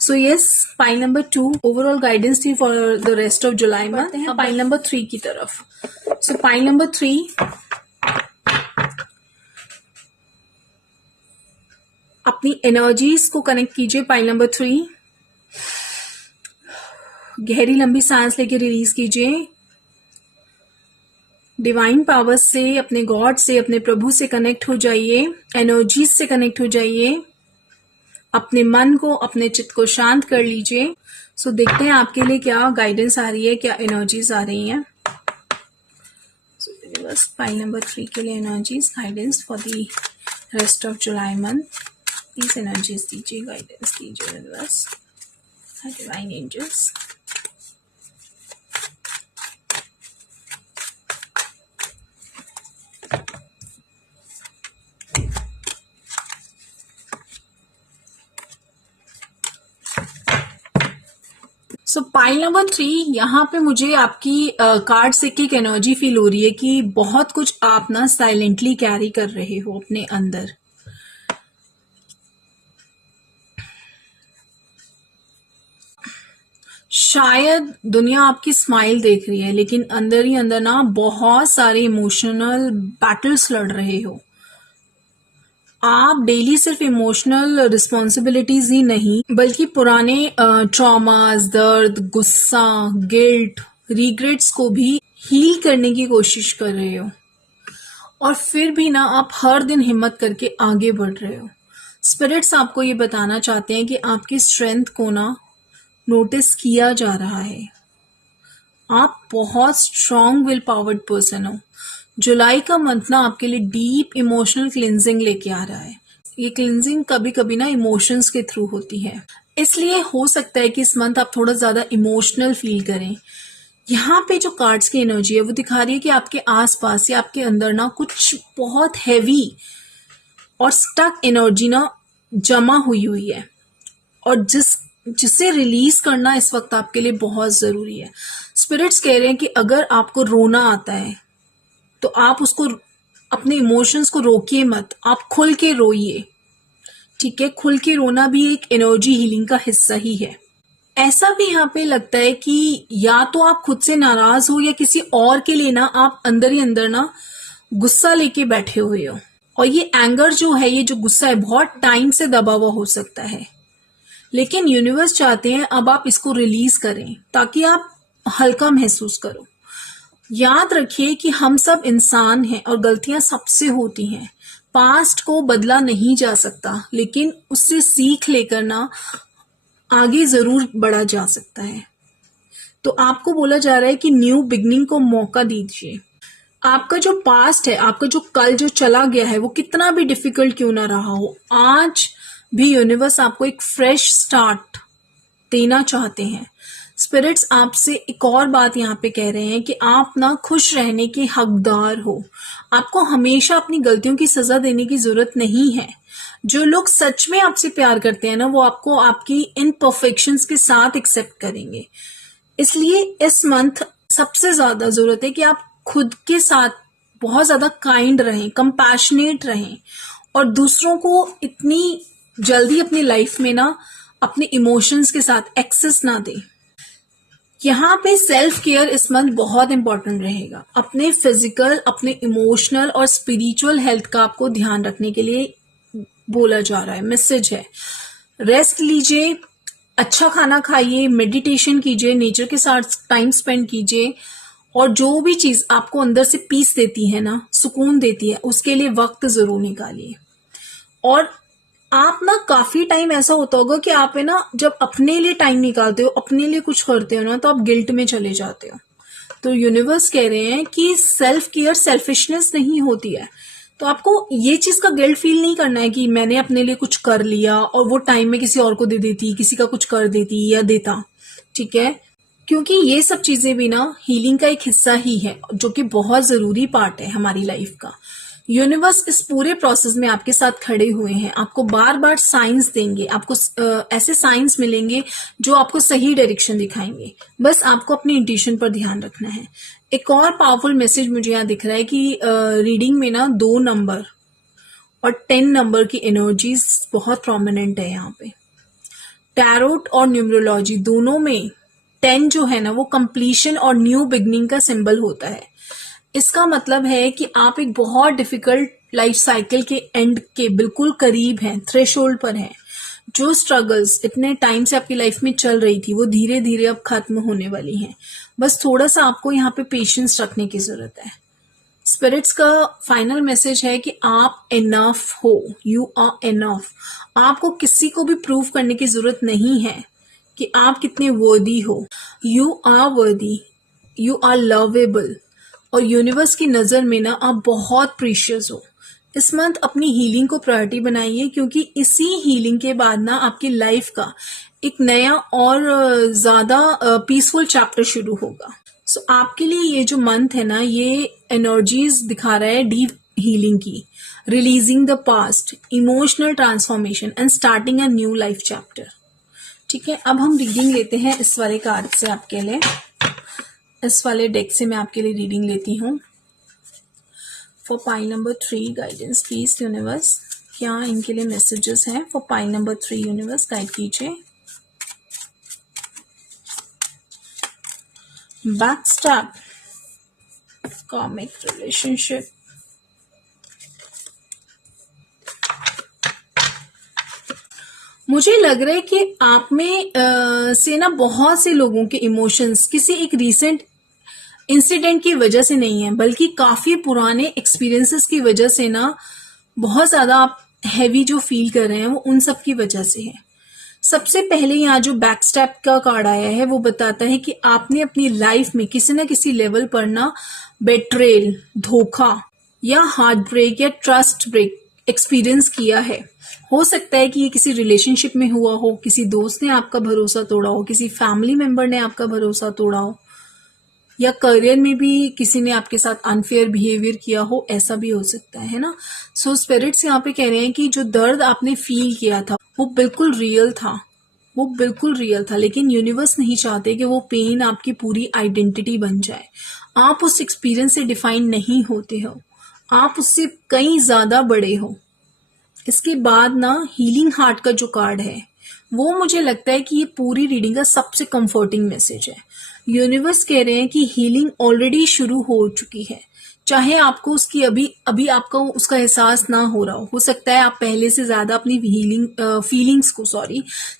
So yes, pile number 2 overall guidance थी for the rest of July में। हैं पाइल नंबर 3 की तरफ। सो पाइल नंबर 3, अपनी एनर्जीज को कनेक्ट कीजिए। पाइल नंबर 3, गहरी लंबी सांस लेके रिलीज कीजिए। डिवाइन पावर से, अपने गॉड से, अपने प्रभु से कनेक्ट हो जाइए, एनर्जीज से कनेक्ट हो जाइए। अपने मन को, अपने चित्त को शांत कर लीजिए। सो देखते हैं आपके लिए क्या गाइडेंस आ रही है, क्या एनर्जीज आ रही हैं। बस पाइल नंबर 3 के लिए energies guidance for the rest of July month. Please energies दीजिए, गाइडेंस दीजिए बस divine angels. So pile number 3, यहाँ पे मुझे आपकी कार्ड से एक एनर्जी फील हो रही है कि बहुत कुछ आप ना साइलेंटली कैरी कर रहे हो अपने अंदर। शायद दुनिया आपकी स्माइल देख रही है, लेकिन अंदर ही अंदर ना बहुत सारे इमोशनल बैटल्स लड़ रहे हो। आप डेली सिर्फ इमोशनल रिस्पॉन्सिबिलिटीज ही नहीं, बल्कि पुराने ट्रॉमास, दर्द, गुस्सा, गिल्ट, रिग्रेट्स को भी हील करने की कोशिश कर रहे हो। और फिर भी ना आप हर दिन हिम्मत करके आगे बढ़ रहे हो। स्पिरिट्स आपको ये बताना चाहते हैं कि आपकी स्ट्रेंथ को ना नोटिस किया जा रहा है। आप बहुत स्ट्रॉन्ग विल पावर्ड पर्सन हो। जुलाई का मंथ ना आपके लिए डीप इमोशनल क्लिनजिंग लेके आ रहा है। ये क्लिनजिंग कभी कभी ना इमोशंस के थ्रू होती है, इसलिए हो सकता है कि इस मंथ आप थोड़ा ज्यादा इमोशनल फील करें। यहाँ पे जो कार्ड्स की एनर्जी है वो दिखा रही है कि आपके आसपास या आपके अंदर ना कुछ बहुत हैवी और स्टक एनर्जी ना जमा हुई है, और जिसे रिलीज करना इस वक्त आपके लिए बहुत जरूरी है। स्पिरिट्स कह रहे हैं कि अगर आपको रोना आता है तो आप उसको, अपने इमोशंस को रोकिए मत, आप खुल के रोइए। ठीक है, खुल के रोना भी एक एनर्जी हीलिंग का हिस्सा ही है। ऐसा भी यहाँ पे लगता है कि या तो आप खुद से नाराज हो या किसी और के लिए ना आप अंदर ही अंदर ना गुस्सा लेके बैठे हुए हो। और ये एंगर जो है, ये जो गुस्सा है, बहुत टाइम से दबा हुआ हो सकता है, लेकिन यूनिवर्स चाहते हैं अब आप इसको रिलीज करें ताकि आप हल्का महसूस करो। याद रखिए कि हम सब इंसान हैं और गलतियां सबसे होती हैं। पास्ट को बदला नहीं जा सकता, लेकिन उससे सीख लेकर ना आगे जरूर बढ़ा जा सकता है। तो आपको बोला जा रहा है कि न्यू बिगनिंग को मौका दीजिए। आपका जो पास्ट है, आपका जो कल जो चला गया है, वो कितना भी डिफिकल्ट क्यों ना रहा हो, आज भी यूनिवर्स आपको एक फ्रेश स्टार्ट देना चाहते हैं। स्पिरिट्स आपसे एक और बात यहाँ पे कह रहे हैं कि आप ना खुश रहने के हकदार हो। आपको हमेशा अपनी गलतियों की सजा देने की जरूरत नहीं है। जो लोग सच में आपसे प्यार करते हैं ना, वो आपको आपकी इनपरफेक्शंस के साथ एक्सेप्ट करेंगे। इसलिए इस मंथ सबसे ज्यादा जरूरत है कि आप खुद के साथ बहुत ज्यादा काइंड रहें, कंपैशनेट रहें, और दूसरों को इतनी जल्दी अपनी लाइफ में ना अपने इमोशंस के साथ एक्सेस ना दें। यहाँ पे सेल्फ केयर इस मंथ बहुत इंपॉर्टेंट रहेगा। अपने फिजिकल, अपने इमोशनल और स्पिरिचुअल हेल्थ का आपको ध्यान रखने के लिए बोला जा रहा है, मैसेज है। रेस्ट लीजिए, अच्छा खाना खाइए, मेडिटेशन कीजिए, नेचर के साथ टाइम स्पेंड कीजिए, और जो भी चीज आपको अंदर से पीस देती है ना, सुकून देती है, उसके लिए वक्त जरूर निकालिए। और आप ना काफी टाइम ऐसा होता होगा कि आप है ना, जब अपने लिए टाइम निकालते हो, अपने लिए कुछ करते हो ना, तो आप गिल्ट में चले जाते हो। तो यूनिवर्स कह रहे हैं कि सेल्फ केयर सेल्फिशनेस नहीं होती है। तो आपको ये चीज का गिल्ट फील नहीं करना है कि मैंने अपने लिए कुछ कर लिया और वो टाइम में किसी और को दे देती, किसी का कुछ कर देती या देता। ठीक है, क्योंकि ये सब चीजें भी ना हीलिंग का एक हिस्सा ही है, जो कि बहुत जरूरी पार्ट है हमारी लाइफ का। यूनिवर्स इस पूरे प्रोसेस में आपके साथ खड़े हुए हैं, आपको बार बार साइंस देंगे, आपको ऐसे साइंस मिलेंगे जो आपको सही डायरेक्शन दिखाएंगे। बस आपको अपनी इंट्यूशन पर ध्यान रखना है। एक और पावरफुल मैसेज मुझे यहाँ दिख रहा है कि रीडिंग में ना 2 नंबर और 10 नंबर की एनर्जीज बहुत प्रोमिनेंट है यहाँ पे। टैरोट और न्यूमरोलॉजी दोनों में 10 जो है ना, वो कंप्लीशन और न्यू बिगनिंग का सिंबल होता है। इसका मतलब है कि आप एक बहुत डिफिकल्ट लाइफ साइकिल के एंड के बिल्कुल करीब हैं, थ्रेशोल्ड पर हैं। जो स्ट्रगल्स इतने टाइम से आपकी लाइफ में चल रही थी वो धीरे धीरे अब खत्म होने वाली हैं। बस थोड़ा सा आपको यहाँ पे पेशेंस रखने की जरूरत है। स्पिरिट्स का फाइनल मैसेज है कि आप इनफ हो, यू आर इनफ। आपको किसी को भी प्रूव करने की जरूरत नहीं है कि आप कितने वर्दी हो। You are worthy, you are lovable, और यूनिवर्स की नज़र में ना आप बहुत प्रीशियस हो। इस मंथ अपनी हीलिंग को प्रायोरिटी बनाइए, क्योंकि इसी हीलिंग के बाद ना आपकी लाइफ का एक नया और ज़्यादा पीसफुल चैप्टर शुरू होगा। सो आपके लिए ये जो मंथ है ना, ये एनर्जीज दिखा रहा है डीप हीलिंग की, releasing the past, emotional transformation and starting a new life chapter. ठीक है, अब हम रीडिंग लेते हैं इस वाले कार्ड से आपके लिए। इस वाले डेक से मैं आपके लिए रीडिंग लेती हूँ। For pile number 3 guidance please universe, क्या इनके लिए मैसेजेस हैं for pile number 3? Universe guide कीजिए। बैकस्टैब, कार्मिक रिलेशनशिप, मुझे लग रहा है कि आप में से ना बहुत से लोगों के इमोशंस किसी एक रीसेंट इंसिडेंट की वजह से नहीं है, बल्कि काफी पुराने एक्सपीरियंसेस की वजह से ना बहुत ज्यादा आप हैवी जो फील कर रहे हैं वो उन सब की वजह से है। सबसे पहले यहाँ जो बैकस्टैप का कार्ड आया है वो बताता है कि आपने अपनी लाइफ में किसी ना किसी लेवल पर ना बेट्रेल, धोखा या हार्ट ब्रेक या ट्रस्ट ब्रेक एक्सपीरियंस किया है। हो सकता है कि ये किसी रिलेशनशिप में हुआ हो, किसी दोस्त ने आपका भरोसा तोड़ा हो, किसी फैमिली मेंबर ने आपका भरोसा तोड़ा हो, या करियर में भी किसी ने आपके साथ अनफेयर बिहेवियर किया हो, ऐसा भी हो सकता है ना। सो स्पिरिट्स यहाँ पे कह रहे हैं कि जो दर्द आपने फील किया था वो बिल्कुल रियल था, वो बिल्कुल रियल था, लेकिन यूनिवर्स नहीं चाहते कि वो पेन आपकी पूरी आइडेंटिटी बन जाए। आप उस एक्सपीरियंस से डिफाइन नहीं होते हो, आप उससे कहीं ज्यादा बड़े हो। इसके बाद ना हीलिंग हार्ट का जो कार्ड है वो मुझे लगता है कि ये पूरी रीडिंग का सबसे कंफर्टिंग मैसेज है। यूनिवर्स कह रहे हैं कि हीलिंग ऑलरेडी शुरू हो चुकी है, चाहे आपको उसकी अभी अभी आपका उसका एहसास ना हो रहा हो सकता है आप पहले से ज्यादा अपनी फीलिंग्स को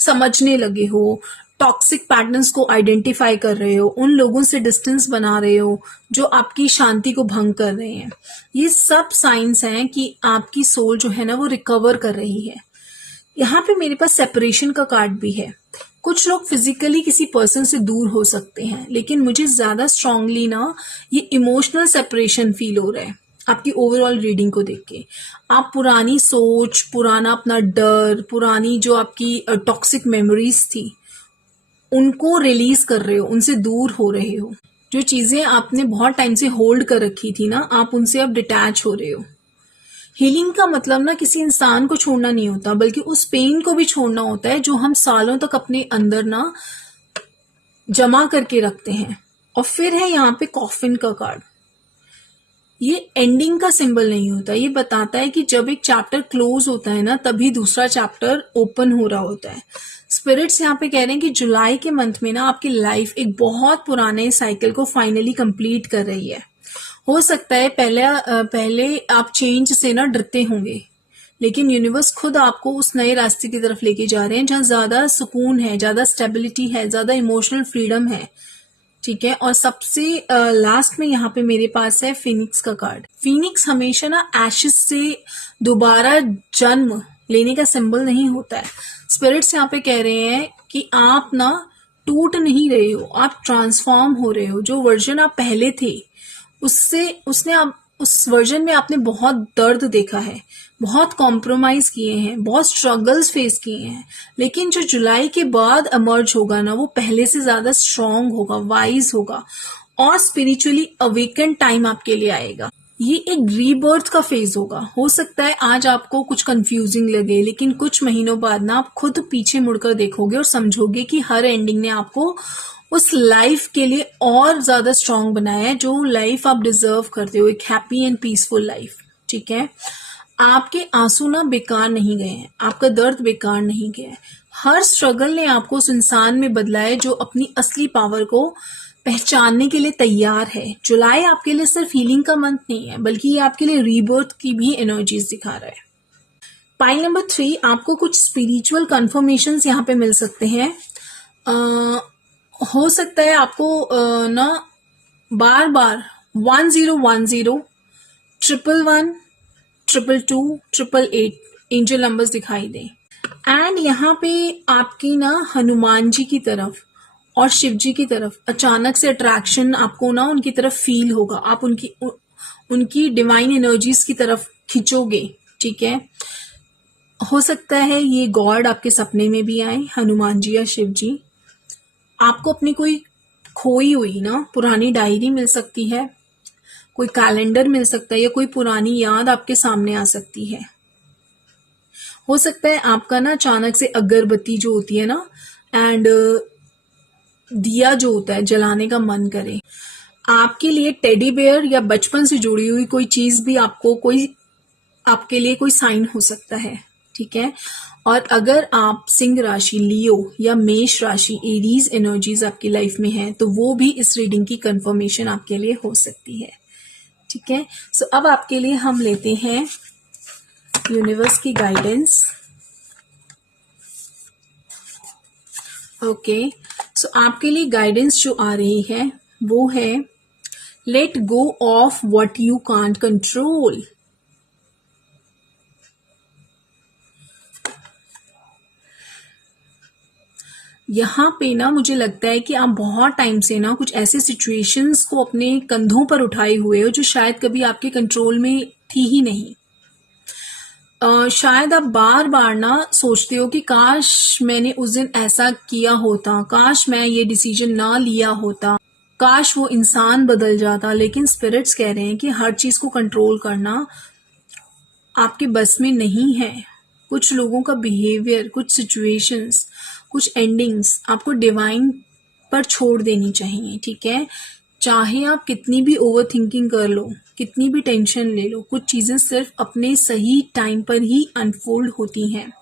समझने लगे हो, टॉक्सिक पैटर्न्स को आइडेंटिफाई कर रहे हो, उन लोगों से डिस्टेंस बना रहे हो जो आपकी शांति को भंग कर रहे हैं। ये सब साइंस हैं कि आपकी सोल जो है ना वो रिकवर कर रही है। यहाँ पे मेरे पास सेपरेशन का कार्ड भी है। कुछ लोग फिजिकली किसी पर्सन से दूर हो सकते हैं, लेकिन मुझे ज्यादा स्ट्रांगली ना ये इमोशनल सेपरेशन फील हो रहा है आपकी ओवरऑल रीडिंग को देख के। आप पुरानी सोच, पुराना अपना डर, पुरानी जो आपकी टॉक्सिक मेमोरीज थी उनको रिलीज कर रहे हो, उनसे दूर हो रहे हो। जो चीजें आपने बहुत टाइम से होल्ड कर रखी थी ना, आप उनसे अब डिटैच हो रहे हो। हीलिंग का मतलब ना किसी इंसान को छोड़ना नहीं होता, बल्कि उस पेन को भी छोड़ना होता है जो हम सालों तक अपने अंदर ना जमा करके रखते हैं। और फिर है यहाँ पे कॉफिन का कार्ड। ये एंडिंग का सिंबल नहीं होता, ये बताता है कि जब एक चैप्टर क्लोज होता है ना तभी दूसरा चैप्टर ओपन हो रहा होता है। स्पिरिट्स यहाँ पे कह रहे हैं कि जुलाई के मंथ में ना आपकी लाइफ एक बहुत पुराने साइकिल को फाइनली कंप्लीट कर रही है। हो सकता है पहले आप चेंज से ना डरते होंगे, लेकिन यूनिवर्स खुद आपको उस नए रास्ते की तरफ लेके जा रहे हैं जहां ज्यादा सुकून है, ज्यादा स्टेबिलिटी है, ज्यादा इमोशनल फ्रीडम है। ठीक है, और सबसे लास्ट में यहाँ पे मेरे पास है फिनिक्स का कार्ड। फिनिक्स हमेशा ना एशेस से दोबारा जन्म लेने का सिंबल नहीं होता है। स्पिरिट्स यहाँ पे कह रहे हैं कि आप ना टूट नहीं रहे हो, आप ट्रांसफॉर्म हो रहे हो। जो वर्जन आप पहले थे उस वर्जन में आपने बहुत दर्द देखा है, बहुत कॉम्प्रोमाइज किए हैं, बहुत स्ट्रगल्स फेस किए हैं, लेकिन जो जुलाई के बाद अमर्ज होगा ना वो पहले से ज्यादा स्ट्रांग होगा, वाइज होगा, और स्पिरिचुअली अवेकन टाइम आपके लिए आएगा। ये एक रीबर्थ का फेज होगा। हो सकता है आज आपको कुछ कंफ्यूजिंग लगे, लेकिन कुछ महीनों बाद ना आप खुद पीछे मुड़कर देखोगे और समझोगे कि हर एंडिंग ने आपको उस लाइफ के लिए और ज्यादा स्ट्रांग बनाया है जो लाइफ आप डिजर्व करते हो, एक हैप्पी एंड पीसफुल लाइफ। ठीक है, आपके आंसू ना बेकार नहीं गए हैं, आपका दर्द बेकार नहीं गया है। हर स्ट्रगल ने आपको उस इंसान में बदला है जो अपनी असली पावर को पहचानने के लिए तैयार है। जुलाई आपके लिए सिर्फ हीलिंग का मंथ नहीं है, बल्कि ये आपके लिए रीबर्थ की भी एनर्जीज दिखा रहा है। पाइल नंबर 3, आपको कुछ स्पिरिचुअल कन्फर्मेशंस यहाँ पे मिल सकते हैं। हो सकता है आपको ना बार बार 1010, 111, 222, 888 एंजल नंबर्स दिखाई दें। एंड यहाँ पे आपकी ना हनुमान जी की तरफ और शिव जी की तरफ अचानक से अट्रैक्शन आपको ना उनकी तरफ फील होगा। आप उनकी डिवाइन एनर्जीज की तरफ खिंचोगे। ठीक है, हो सकता है ये गॉड आपके सपने में भी आए, हनुमान जी या शिव जी। आपको अपनी कोई खोई हुई ना पुरानी डायरी मिल सकती है, कोई कैलेंडर मिल सकता है, या कोई पुरानी याद आपके सामने आ सकती है। हो सकता है आपका ना अचानक से अगरबत्ती जो होती है ना एंड दिया जो होता है जलाने का मन करे। आपके लिए टेडी बेयर या बचपन से जुड़ी हुई कोई चीज भी आपके लिए कोई साइन हो सकता है। ठीक है, और अगर आप सिंह राशि, लियो या मेष राशि, एरीज एनर्जीज आपकी लाइफ में है तो वो भी इस रीडिंग की कंफर्मेशन आपके लिए हो सकती है। ठीक है, सो अब आपके लिए हम लेते हैं यूनिवर्स की गाइडेंस। ओके, सो आपके लिए गाइडेंस जो आ रही है वो है let go of what you can't control. यहाँ पे ना मुझे लगता है कि आप बहुत टाइम से ना कुछ ऐसे सिचुएशंस को अपने कंधों पर उठाए हुए हो जो शायद कभी आपके कंट्रोल में थी ही नहीं। शायद आप बार बार ना सोचते हो कि काश मैंने उस दिन ऐसा किया होता, काश मैं ये डिसीजन ना लिया होता, काश वो इंसान बदल जाता। लेकिन स्पिरिट्स कह रहे हैं कि हर चीज को कंट्रोल करना आपके बस में नहीं है। कुछ लोगों का बिहेवियर, कुछ सिचुएशंस, कुछ एंडिंग्स आपको डिवाइन पर छोड़ देनी चाहिए। ठीक है, चाहे आप कितनी भी ओवर थिंकिंग कर लो, कितनी भी टेंशन ले लो, कुछ चीजें सिर्फ अपने सही टाइम पर ही अनफोल्ड होती हैं।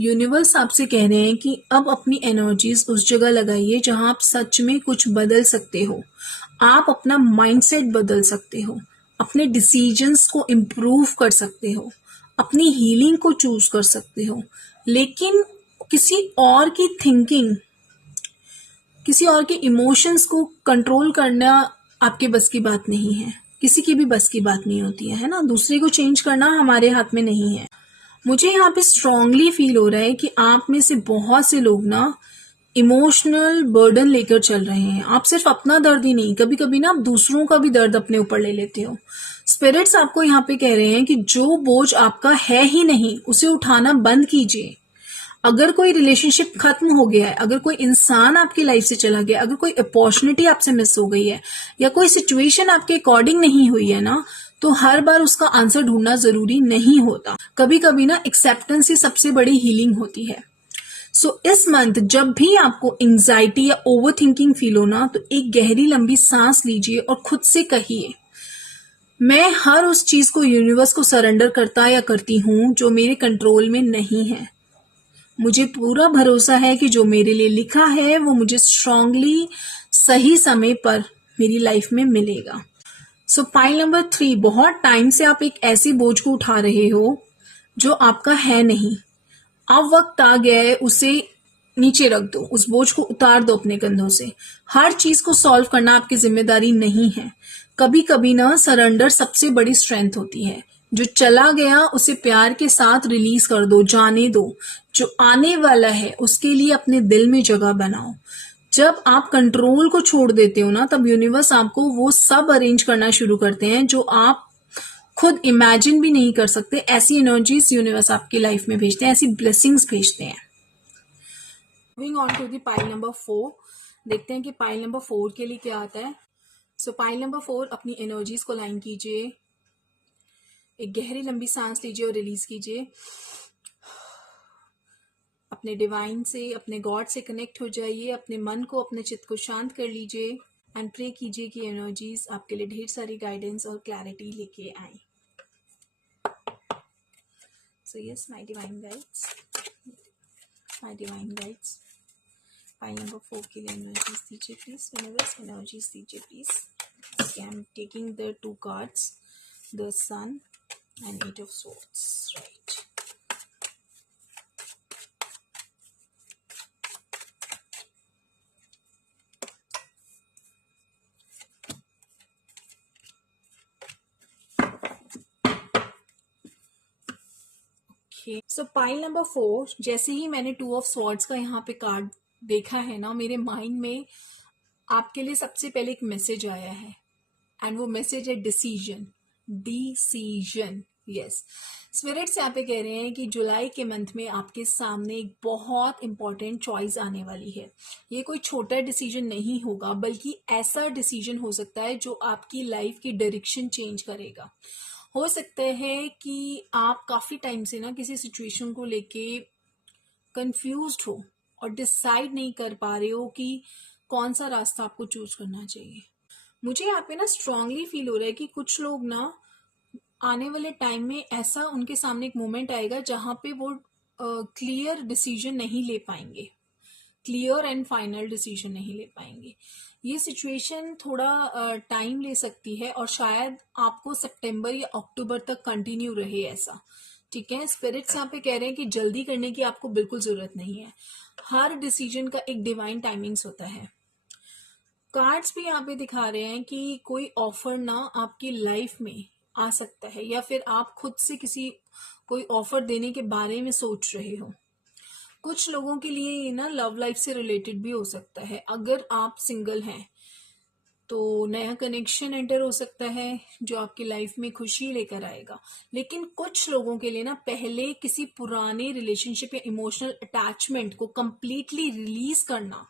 यूनिवर्स आपसे कह रहे हैं कि अब अपनी एनर्जीज उस जगह लगाइए जहां आप सच में कुछ बदल सकते हो। आप अपना माइंडसेट बदल सकते हो, अपने डिसीजंस को इम्प्रूव कर सकते हो, अपनी हीलिंग को चूज कर सकते हो। लेकिन किसी और की थिंकिंग, किसी और के इमोशंस को कंट्रोल करना आपके बस की बात नहीं है। किसी की भी बस की बात नहीं होती है ना। दूसरे को चेंज करना हमारे हाथ में नहीं है। मुझे यहाँ पे स्ट्रांगली फील हो रहा है कि आप में से बहुत से लोग ना इमोशनल बर्डन लेकर चल रहे हैं। आप सिर्फ अपना दर्द ही नहीं, कभी कभी ना आप दूसरों का भी दर्द अपने ऊपर ले लेते हो। स्पिरिट्स आपको यहाँ पे कह रहे हैं कि जो बोझ आपका है ही नहीं उसे उठाना बंद कीजिए। अगर कोई रिलेशनशिप खत्म हो गया है, अगर कोई इंसान आपकी लाइफ से चला गया, अगर कोई अपॉर्चुनिटी आपसे मिस हो गई है, या कोई सिचुएशन आपके अकॉर्डिंग नहीं हुई है ना, तो हर बार उसका आंसर ढूंढना जरूरी नहीं होता। कभी कभी ना एक्सेप्टेंस ही सबसे बड़ी हीलिंग होती है। सो इस मंथ जब भी आपको एंजाइटी या ओवर थिंकिंग फील हो ना, तो एक गहरी लंबी सांस लीजिए और खुद से कहिए, मैं हर उस चीज को यूनिवर्स को सरेंडर करता या करती हूँ जो मेरे कंट्रोल में नहीं है। मुझे पूरा भरोसा है कि जो मेरे लिए लिखा है वो मुझे स्ट्रांगली सही समय पर मेरी लाइफ में मिलेगा। सो पाइल नंबर 3, बहुत टाइम से आप एक ऐसी बोझ को उठा रहे हो जो आपका है नहीं। अब वक्त आ गया है उसे नीचे रख दो, उस बोझ को उतार दो अपने कंधों से। हर चीज को सॉल्व करना आपकी जिम्मेदारी नहीं है। कभी कभी ना सरेंडर सबसे बड़ी स्ट्रेंथ होती है। जो चला गया उसे प्यार के साथ रिलीज कर दो, जाने दो। जो आने वाला है उसके लिए अपने दिल में जगह बनाओ। जब आप कंट्रोल को छोड़ देते हो ना, तब यूनिवर्स आपको वो सब अरेंज करना शुरू करते हैं जो आप खुद इमेजिन भी नहीं कर सकते। ऐसी एनर्जीज यूनिवर्स आपकी लाइफ में भेजते हैं, ऐसी ब्लेसिंग्स भेजते हैं। Moving on to the pile number 4, देखते हैं कि पाइल नंबर 4 के लिए क्या आता है। सो पाइल नंबर 4, अपनी एनर्जीज को लाइन कीजिए, एक गहरी लंबी सांस लीजिए और रिलीज कीजिए। अपने डिवाइन से, अपने गॉड से कनेक्ट हो जाइए, अपने मन को, अपने चित्त को शांत कर लीजिए एंड प्रे कीजिए कि एनर्जीज आपके लिए ढेर सारी गाइडेंस और क्लैरिटी लेके आए। So yes my divine guides, pile number 4 के लिए एनर्जीज दीजिए प्लीज। यूनिवर्स एनर्जीज दीजिए please. I am taking the 2 cards, the sun and 8 of swords, right. So pile number 4, जैसे ही मैंने 2 ऑफ स्वॉर्ड्स का यहाँ पे कार्ड देखा है ना, मेरे माइंड में आपके लिए सबसे पहले एक मैसेज आया है, एंड वो मैसेज है डिसीजन। Decision, yes. स्पिरिट्स यहाँ पे कह रहे हैं कि जुलाई के मंथ में आपके सामने एक बहुत इंपॉर्टेंट चॉइस आने वाली है। ये कोई छोटा डिसीजन नहीं होगा, बल्कि ऐसा डिसीजन हो सकता है जो आपकी लाइफ की डायरेक्शन चेंज करेगा। हो सकता है कि आप काफ़ी टाइम से ना किसी सिचुएशन को लेके कंफ्यूज्ड हो और डिसाइड नहीं कर पा रहे हो कि कौन सा रास्ता आपको चूज करना चाहिए। मुझे यहाँ पे ना स्ट्रांगली फील हो रहा है कि कुछ लोग ना आने वाले टाइम में ऐसा उनके सामने एक मोमेंट आएगा जहाँ पे वो क्लियर डिसीजन नहीं ले पाएंगे, क्लियर एंड फाइनल डिसीजन नहीं ले पाएंगे। ये सिचुएशन थोड़ा टाइम ले सकती है और शायद आपको सितंबर या अक्टूबर तक कंटिन्यू रहे ऐसा। ठीक है, स्पिरिट्स यहाँ पे कह रहे हैं कि जल्दी करने की आपको बिल्कुल जरूरत नहीं है। हर डिसीजन का एक डिवाइन टाइमिंग्स होता है। कार्ड्स भी यहाँ पे दिखा रहे हैं कि कोई ऑफर ना आपकी लाइफ में आ सकता है, या फिर आप खुद से किसी कोई ऑफर देने के बारे में सोच रहे हो। कुछ लोगों के लिए ये ना लव लाइफ से रिलेटेड भी हो सकता है। अगर आप सिंगल हैं तो नया कनेक्शन एंटर हो सकता है जो आपकी लाइफ में खुशी लेकर आएगा। लेकिन कुछ लोगों के लिए ना पहले किसी पुराने रिलेशनशिप या इमोशनल अटैचमेंट को कंप्लीटली रिलीज करना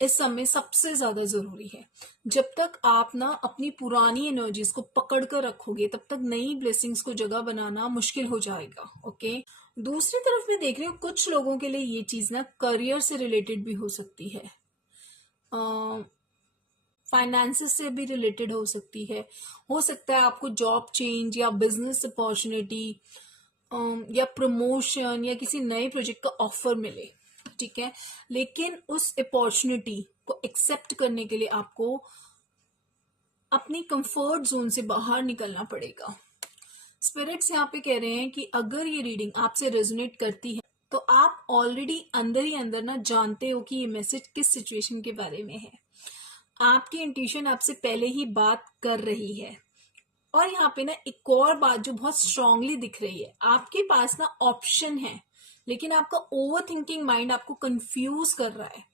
इस समय सबसे ज्यादा जरूरी है। जब तक आप ना अपनी पुरानी एनर्जीज को पकड़ कर रखोगे, तब तक नई ब्लेसिंग्स को जगह बनाना मुश्किल हो जाएगा। ओके, दूसरी तरफ मैं देख रही हूँ कुछ लोगों के लिए ये चीज ना करियर से रिलेटेड भी हो सकती है, फाइनेंसेस से भी रिलेटेड हो सकती है। हो सकता है आपको जॉब चेंज या बिजनेस अपॉर्चुनिटी या प्रमोशन या किसी नए प्रोजेक्ट का ऑफर मिले। ठीक है, लेकिन उस अपॉर्चुनिटी को एक्सेप्ट करने के लिए आपको अपनी कंफर्ट जोन से बाहर निकलना पड़ेगा। स्पिरिट्स यहाँ पे कह रहे हैं कि अगर ये रीडिंग आपसे रेजोनेट करती है तो आप ऑलरेडी अंदर ही अंदर ना जानते हो कि ये मैसेज किस सिचुएशन के बारे में है। आपकी इंट्यूशन आपसे पहले ही बात कर रही है। और यहाँ पे ना एक और बात जो बहुत स्ट्रांगली दिख रही है, आपके पास ना ऑप्शन है, लेकिन आपका ओवर थिंकिंग माइंड आपको कंफ्यूज कर रहा है।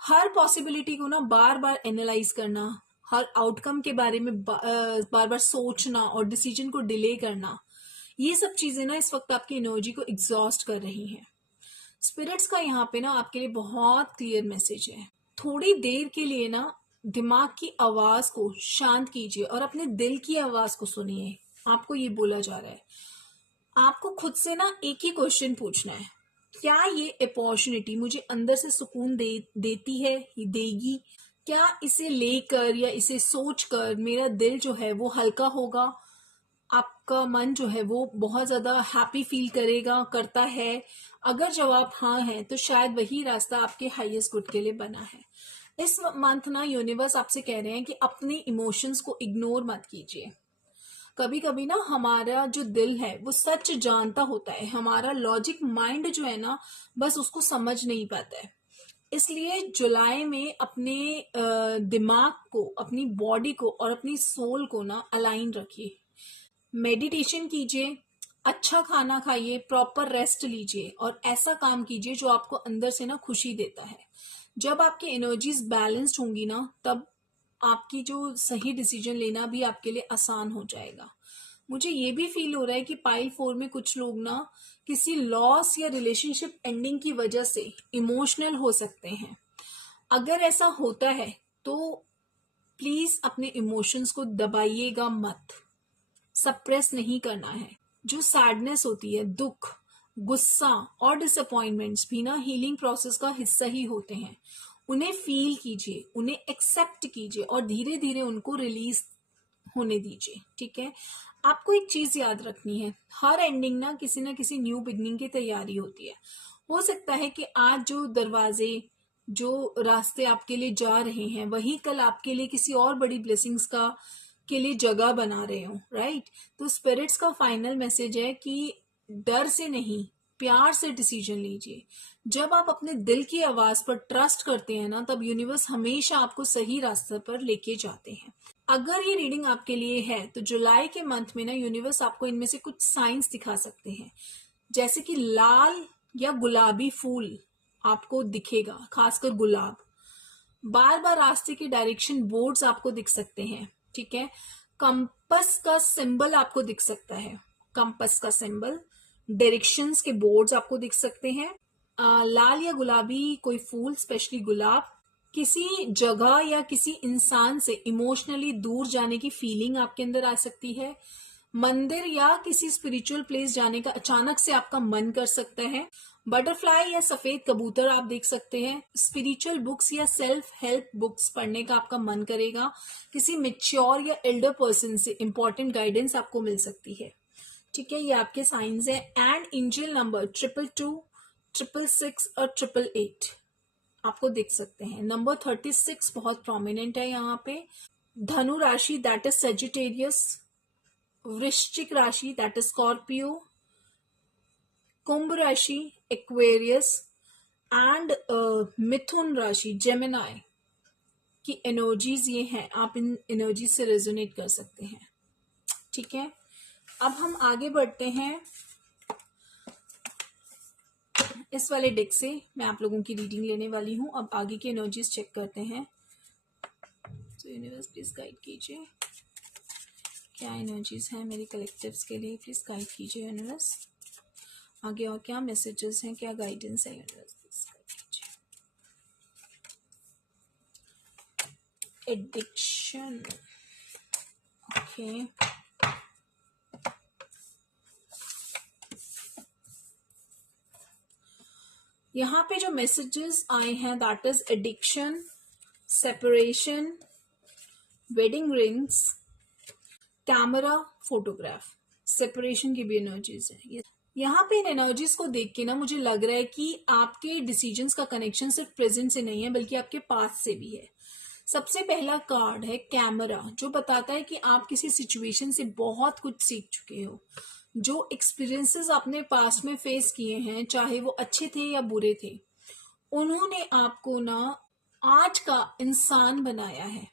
हर पॉसिबिलिटी को ना बार बार एनालाइज करना, हर आउटकम के बारे में बार बार सोचना और डिसीजन को डिले करना, ये सब चीजें ना इस वक्त आपकी एनर्जी को एग्जॉस्ट कर रही हैं। स्पिरिट्स का यहाँ पे ना आपके लिए बहुत क्लियर मैसेज है। थोड़ी देर के लिए ना दिमाग की आवाज को शांत कीजिए और अपने दिल की आवाज को सुनिए। आपको ये बोला जा रहा है, आपको खुद से ना एक ही क्वेश्चन पूछना है, क्या ये अपॉर्चुनिटी मुझे अंदर से सुकून देती है, ये देगी? क्या इसे लेकर या इसे सोचकर मेरा दिल जो है वो हल्का होगा, आपका मन जो है वो बहुत ज्यादा हैप्पी फील करेगा, करता है? अगर जवाब हाँ है तो शायद वही रास्ता आपके हाईएस्ट गुड के लिए बना है। इस मंथ ना यूनिवर्स आपसे कह रहे हैं कि अपने इमोशंस को इग्नोर मत कीजिए। कभी कभी ना हमारा जो दिल है वो सच जानता होता है, हमारा लॉजिक माइंड जो है ना बस उसको समझ नहीं पाता है। इसलिए जुलाई में अपने दिमाग को, अपनी बॉडी को और अपनी सोल को ना अलाइन रखिए। मेडिटेशन कीजिए, अच्छा खाना खाइए, प्रॉपर रेस्ट लीजिए और ऐसा काम कीजिए जो आपको अंदर से ना खुशी देता है। जब आपकी एनर्जीज बैलेंस्ड होंगी ना, तब आपकी जो सही डिसीजन लेना भी आपके लिए आसान हो जाएगा। मुझे ये भी फील हो रहा है कि पाइल 4 में कुछ लोग ना किसी लॉस या रिलेशनशिप एंडिंग की वजह से इमोशनल हो सकते हैं। अगर ऐसा होता है तो प्लीज अपने इमोशंस को दबाइएगा मत, सप्रेस नहीं करना है। जो सैडनेस होती है, दुख, गुस्सा और डिसअपॉइंटमेंट्स भी ना हीलिंग प्रोसेस का हिस्सा ही होते हैं। उन्हें फील कीजिए, उन्हें एक्सेप्ट कीजिए और धीरे धीरे उनको रिलीज होने दीजिए। ठीक है, आपको एक चीज याद रखनी है, हर एंडिंग ना किसी न्यू बिगनिंग की तैयारी होती है। हो सकता है कि आज जो दरवाजे, जो रास्ते आपके लिए जा रहे हैं, वही कल आपके लिए किसी और बड़ी ब्लेसिंग्स का के लिए जगह बना रहे हो। राइट, तो स्पिरिट्स का फाइनल मैसेज है कि डर से नहीं, प्यार से डिसीजन लीजिए। जब आप अपने दिल की आवाज पर ट्रस्ट करते हैं ना, तब यूनिवर्स हमेशा आपको सही रास्ते पर लेके जाते हैं। अगर ये रीडिंग आपके लिए है तो जुलाई के मंथ में ना यूनिवर्स आपको इनमें से कुछ साइंस दिखा सकते हैं जैसे कि लाल या गुलाबी फूल आपको दिखेगा, खासकर गुलाब। बार बार रास्ते की डायरेक्शन बोर्ड्स आपको दिख सकते हैं, ठीक है। कंपस का सिंबल आपको दिख सकता है, कंपस का सिंबल, डायरेक्शंस के बोर्ड्स आपको दिख सकते हैं। लाल या गुलाबी कोई फूल, स्पेशली गुलाब, किसी जगह या किसी इंसान से इमोशनली दूर जाने की फीलिंग आपके अंदर आ सकती है। मंदिर या किसी स्पिरिचुअल प्लेस जाने का अचानक से आपका मन कर सकता है। बटरफ्लाई या सफेद कबूतर आप देख सकते हैं। स्पिरिचुअल बुक्स या सेल्फ हेल्प बुक्स पढ़ने का आपका मन करेगा। किसी मेच्योर या एल्डर पर्सन से इंपॉर्टेंट गाइडेंस आपको मिल सकती है, ठीक है। ये आपके साइंस है। एंड एंजल नंबर 222, 666 और 888 आपको दिख सकते हैं। नंबर 36 बहुत प्रोमिनेंट है यहाँ पे। धनु राशि दैट इज सेजिटेरियस, वृश्चिक राशि दैट इज स्कॉर्पियो, कुंभ राशि एक्वेरियस एंड मिथुन राशि जेमिनाई की एनर्जीज ये हैं। आप इन एनर्जी से रेजोनेट कर सकते हैं, ठीक है। अब हम आगे बढ़ते हैं। इस वाले डेक से मैं आप लोगों की रीडिंग लेने वाली हूं। अब आगे की एनर्जीज चेक करते हैं। तो यूनिवर्स प्लीज गाइड कीजिए, क्या एनर्जीज हैं मेरे कलेक्टिव्स के लिए, प्लीज गाइड कीजिए यूनिवर्स। आगे और क्या मैसेजेस हैं, क्या गाइडेंस है यूनिवर्स, प्लीज गाइड कीजिए। Addiction, okay. यहाँ पे जो मैसेजेस आए हैं that is addiction, separation, wedding rings, camera, photograph. Separation की भी एनर्जीज है। यहाँ पे इन एनर्जीज को देख के ना मुझे लग रहा है कि आपके डिसीजंस का कनेक्शन सिर्फ प्रेजेंट से नहीं है बल्कि आपके पास्ट से भी है। सबसे पहला कार्ड है कैमरा, जो बताता है कि आप किसी सिचुएशन से बहुत कुछ सीख चुके हो। जो एक्सपीरियंसेस आपने पास्ट में फेस किए हैं, चाहे वो अच्छे थे या बुरे थे, उन्होंने आपको ना आज का इंसान बनाया है।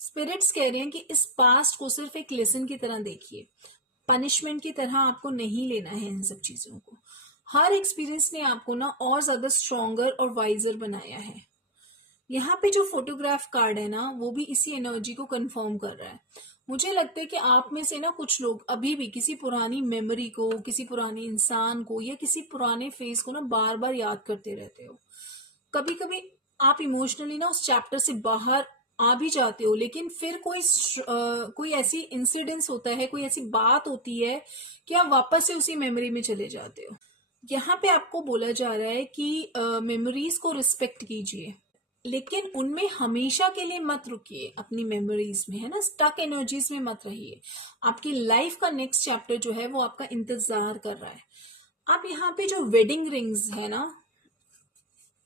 स्पिरिट्स कह रहे हैं कि इस पास्ट को सिर्फ एक लेसन की तरह देखिए, पनिशमेंट की तरह आपको नहीं लेना है इन सब चीजों को। हर एक्सपीरियंस ने आपको ना और ज्यादा स्ट्रॉन्गर और वाइजर बनाया है। यहाँ पे जो फोटोग्राफ कार्ड है ना, वो भी इसी एनर्जी को कंफर्म कर रहा है। मुझे लगता है कि आप में से ना कुछ लोग अभी भी किसी पुरानी मेमोरी को, किसी पुराने इंसान को या किसी पुराने फेस को ना बार बार याद करते रहते हो। कभी कभी आप इमोशनली ना उस चैप्टर से बाहर आ भी जाते हो, लेकिन फिर कोई ऐसी इंसिडेंस होता है, कोई ऐसी बात होती है कि आप वापस से उसी मेमोरी में चले जाते हो। यहाँ पे आपको बोला जा रहा है कि मेमोरीज को रिस्पेक्ट कीजिए, लेकिन उनमें हमेशा के लिए मत रुकिए। अपनी मेमोरीज में, है ना, स्टक एनर्जीज में मत रहिए। आपकी लाइफ का नेक्स्ट चैप्टर जो है वो आपका इंतजार कर रहा है। आप यहाँ पे जो वेडिंग रिंग्स है ना,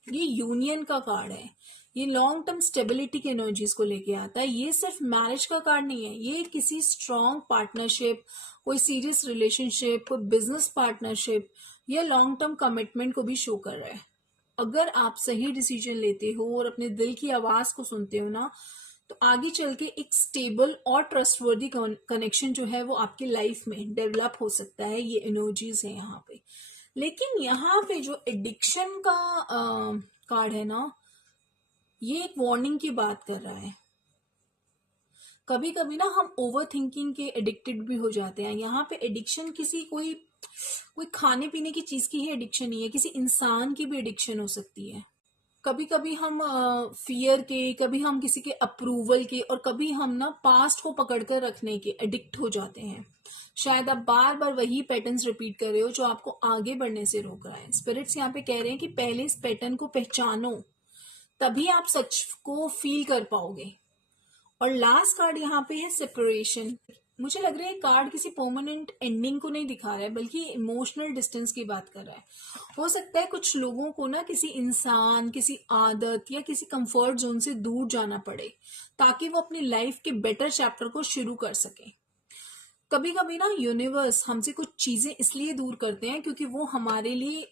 ये यूनियन का कार्ड है। ये लॉन्ग टर्म स्टेबिलिटी की एनर्जीज को लेके आता है। ये सिर्फ मैरिज का कार्ड नहीं है, ये किसी स्ट्रॉन्ग पार्टनरशिप, कोई सीरियस रिलेशनशिप, कोई बिजनेस पार्टनरशिप या लॉन्ग टर्म कमिटमेंट को भी शो कर रहा है। अगर आप सही डिसीजन लेते हो और अपने दिल की आवाज को सुनते हो ना, तो आगे चल के एक स्टेबल और ट्रस्टवर्दी कनेक्शन जो है वो आपकी लाइफ में डेवलप हो सकता है। ये एनर्जीज है यहाँ पे। लेकिन यहाँ पे जो एडिक्शन का कार्ड है ना, ये एक वार्निंग की बात कर रहा है। कभी कभी ना हम ओवर थिंकिंग के एडिक्टेड भी हो जाते हैं। यहाँ पे एडिक्शन किसी कोई खाने पीने की चीज की ही एडिक्शन नहीं है, किसी इंसान की भी एडिक्शन हो सकती है। कभी कभी हम फियर के, कभी हम किसी के अप्रूवल के, और कभी हम ना पास्ट को पकड़कर रखने के एडिक्ट हो जाते हैं। शायद आप बार बार वही पैटर्न्स रिपीट कर रहे हो जो आपको आगे बढ़ने से रोक रहा है। स्पिरिट्स यहाँ पे कह रहे हैं कि पहले इस पैटर्न को पहचानो, तभी आप सच को फील कर पाओगे। और लास्ट कार्ड यहाँ पे है सेपरेशन। मुझे लग रहा है कार्ड किसी परमानेंट एंडिंग को नहीं दिखा रहा है, बल्कि इमोशनल डिस्टेंस की बात कर रहा है। हो सकता है कुछ लोगों को ना किसी इंसान, किसी आदत या किसी कंफर्ट जोन से दूर जाना पड़े, ताकि वो अपनी लाइफ के बेटर चैप्टर को शुरू कर सके। कभी कभी ना यूनिवर्स हमसे कुछ चीजें इसलिए दूर करते हैं क्योंकि वो हमारे लिए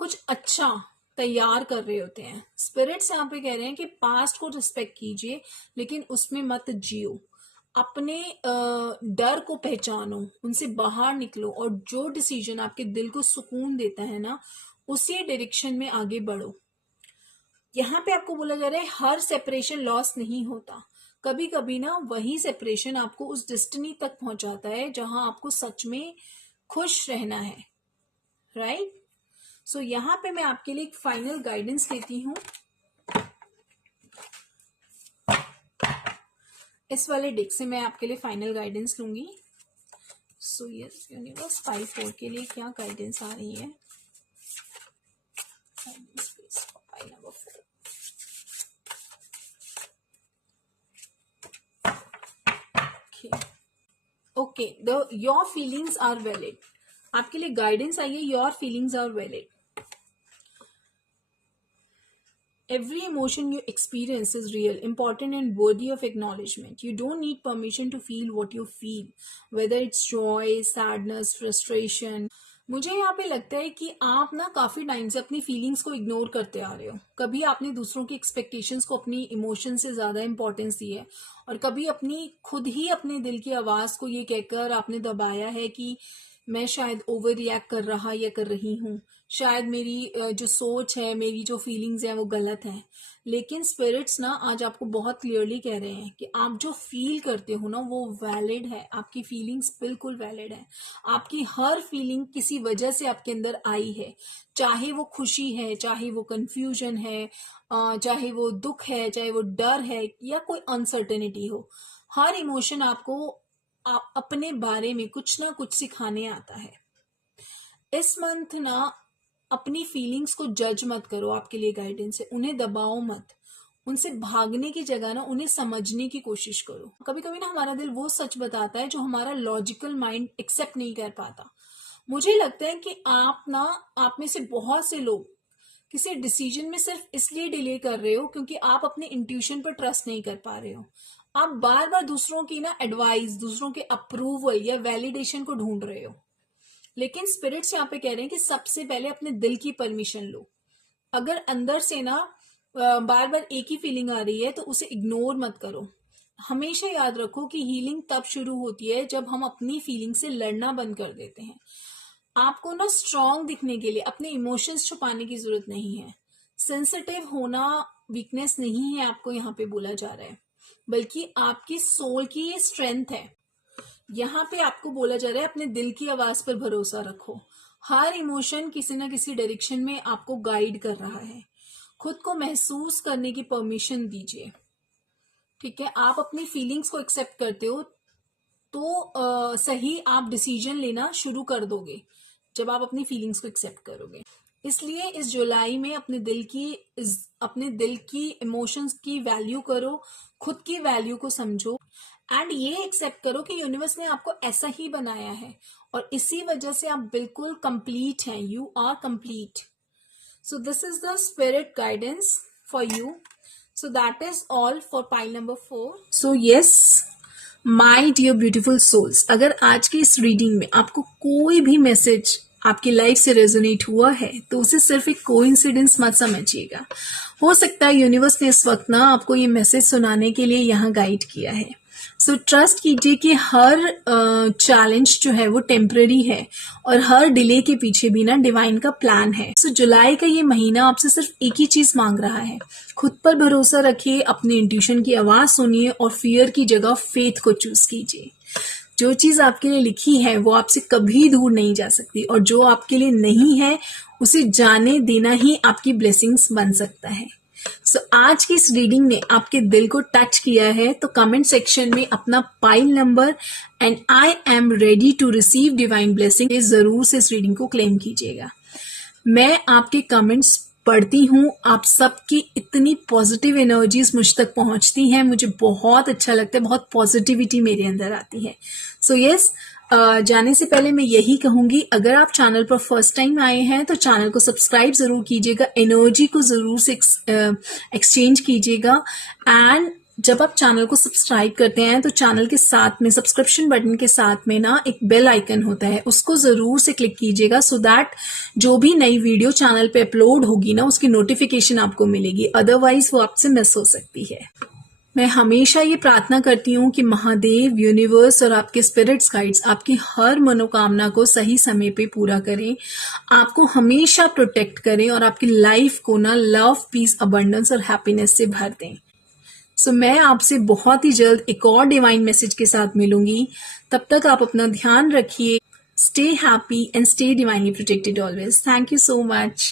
कुछ अच्छा तैयार कर रहे होते हैं। स्पिरिट्स यहाँ पे कह रहे हैं कि पास्ट को रिस्पेक्ट कीजिए, लेकिन उसमें मत जियो। अपने डर को पहचानो, उनसे बाहर निकलो और जो डिसीजन आपके दिल को सुकून देता है ना, उसी डायरेक्शन में आगे बढ़ो। यहाँ पे आपको बोला जा रहा है हर सेपरेशन लॉस नहीं होता, कभी कभी ना वही सेपरेशन आपको उस डेस्टिनी तक पहुंचाता है जहां आपको सच में खुश रहना है, राइट। सो यहाँ पे मैं आपके लिए एक फाइनल गाइडेंस देती हूँ। इस वाले डेक से मैं आपके लिए फाइनल गाइडेंस लूंगी। सो यस यूनिवर्स 5-4 के लिए क्या गाइडेंस आ रही है। Okay, your feelings are valid. आपके लिए गाइडेंस आई है, your feelings are valid. Every emotion you experience is real, important and worthy of acknowledgement. You don't need permission to feel what you feel, whether it's joy, sadness, frustration. मुझे यहाँ पे लगता है कि आप ना काफी टाइम से अपनी फीलिंग्स को इग्नोर करते आ रहे हो। कभी आपने दूसरों की एक्सपेक्टेशंस को अपनी इमोशन से ज्यादा इंपॉर्टेंस दी है, और कभी अपनी खुद ही अपने दिल की आवाज को ये कहकर आपने दबाया है कि मैं शायद ओवर रिएक्ट कर रहा या कर रही हूँ, शायद मेरी जो सोच है, मेरी जो फीलिंग्स हैं वो गलत हैं। लेकिन स्पिरिट्स ना आज आपको बहुत क्लियरली कह रहे हैं कि आप जो फील करते हो ना वो वैलिड है, आपकी फीलिंग्स बिल्कुल वैलिड है। आपकी हर फीलिंग किसी वजह से आपके अंदर आई है, चाहे वो खुशी है, चाहे वो कंफ्यूजन है, चाहे वो दुख है, चाहे वो डर है या कोई अनसर्टेनिटी हो। हर इमोशन आपको अपने बारे में कुछ ना कुछ सिखाने आता है। इस मंथ ना अपनी फीलिंग्स को जज मत करो, आपके लिए गाइडेंस है, उन्हें दबाओ मत। उनसे भागने की जगह ना उन्हें समझने की कोशिश करो। कभी कभी ना हमारा दिल वो सच बताता है जो हमारा लॉजिकल माइंड एक्सेप्ट नहीं कर पाता। मुझे लगता है कि आप में से बहुत से लोग किसी डिसीजन में सिर्फ इसलिए डिले कर रहे हो क्योंकि आप अपने इंट्यूशन पर ट्रस्ट नहीं कर पा रहे हो। आप बार बार दूसरों की ना एडवाइस, दूसरों के अप्रूवल या वैलिडेशन को ढूंढ रहे हो। लेकिन स्पिरिट्स यहाँ पे कह रहे हैं कि सबसे पहले अपने दिल की परमिशन लो। अगर अंदर से ना बार बार एक ही फीलिंग आ रही है तो उसे इग्नोर मत करो। हमेशा याद रखो कि हीलिंग तब शुरू होती है जब हम अपनी फीलिंग से लड़ना बंद कर देते हैं। आपको ना स्ट्रांग दिखने के लिए अपने इमोशंस छुपाने की जरूरत नहीं है। सेंसिटिव होना वीकनेस नहीं है, आपको यहाँ पे बोला जा रहा है, बल्कि आपकी सोल की ये स्ट्रेंथ है। यहाँ पे आपको बोला जा रहा है अपने दिल की आवाज पर भरोसा रखो। हर इमोशन किसी ना किसी डायरेक्शन में आपको गाइड कर रहा है। खुद को महसूस करने की परमिशन दीजिए, ठीक है। आप अपनी फीलिंग्स को एक्सेप्ट करते हो तो सही आप डिसीजन लेना शुरू कर दोगे जब आप अपनी फीलिंग्स को एक्सेप्ट करोगे। इसलिए इस जुलाई में अपने दिल की इमोशंस की वैल्यू करो, खुद की वैल्यू को समझो एंड ये एक्सेप्ट करो कि यूनिवर्स ने आपको ऐसा ही बनाया है और इसी वजह से आप बिल्कुल कंप्लीट हैं। You are complete. So this is the spirit guidance for you. So that is all for pile number 4। So yes my dear beautiful souls, अगर आज की इस रीडिंग में आपको कोई भी मैसेज आपकी लाइफ से रेजोनेट हुआ है तो उसे सिर्फ एक कोइंसिडेंस मत समझिएगा। हो सकता है यूनिवर्स ने इस वक्त ना आपको ये मैसेज सुनाने के लिए यहाँ गाइड किया है। सो ट्रस्ट कीजिए कि हर चैलेंज जो है वो टेम्पररी है और हर डिले के पीछे भी ना डिवाइन का प्लान है। सो जुलाई का ये महीना आपसे सिर्फ एक ही चीज मांग रहा है, खुद पर भरोसा रखिए, अपने इंट्यूशन की आवाज सुनिए और फियर की जगह फेथ को चूज कीजिए। जो चीज आपके लिए लिखी है वो आपसे कभी दूर नहीं जा सकती और जो आपके लिए नहीं है उसे जाने देना ही आपकी ब्लेसिंग्स बन सकता है। सो आज की इस रीडिंग ने आपके दिल को टच किया है तो कमेंट सेक्शन में अपना pile number and I am ready to receive divine blessing जरूर से इस रीडिंग को क्लेम कीजिएगा। मैं आपके कमेंट्स पढ़ती हूँ, आप सबकी इतनी पॉजिटिव एनर्जीज मुझ तक पहुंचती हैं, मुझे बहुत अच्छा लगता है, बहुत पॉजिटिविटी मेरे अंदर आती है। सो यस जाने से पहले मैं यही कहूंगी, अगर आप चैनल पर फर्स्ट टाइम आए हैं तो चैनल को सब्सक्राइब जरूर कीजिएगा, एनर्जी को जरूर से एक्सचेंज कीजिएगा एंड जब आप चैनल को सब्सक्राइब करते हैं तो चैनल के साथ में सब्सक्रिप्शन बटन के साथ में ना एक बेल आइकन होता है, उसको जरूर से क्लिक कीजिएगा सो दैट जो भी नई वीडियो चैनल पे अपलोड होगी ना उसकी नोटिफिकेशन आपको मिलेगी, अदरवाइज वो आपसे मिस हो सकती है। मैं हमेशा ये प्रार्थना करती हूँ कि महादेव, यूनिवर्स और आपके स्पिरिट्स गाइड्स आपकी हर मनोकामना को सही समय पे पूरा करें, आपको हमेशा प्रोटेक्ट करें और आपकी लाइफ को ना लव, पीस, अबंडेंस और हैप्पीनेस से भर दें। सो मैं आपसे बहुत ही जल्द एक और डिवाइन मैसेज के साथ मिलूंगी। तब तक आप अपना ध्यान रखिए। Stay happy and stay divinely protected always. Thank you so much.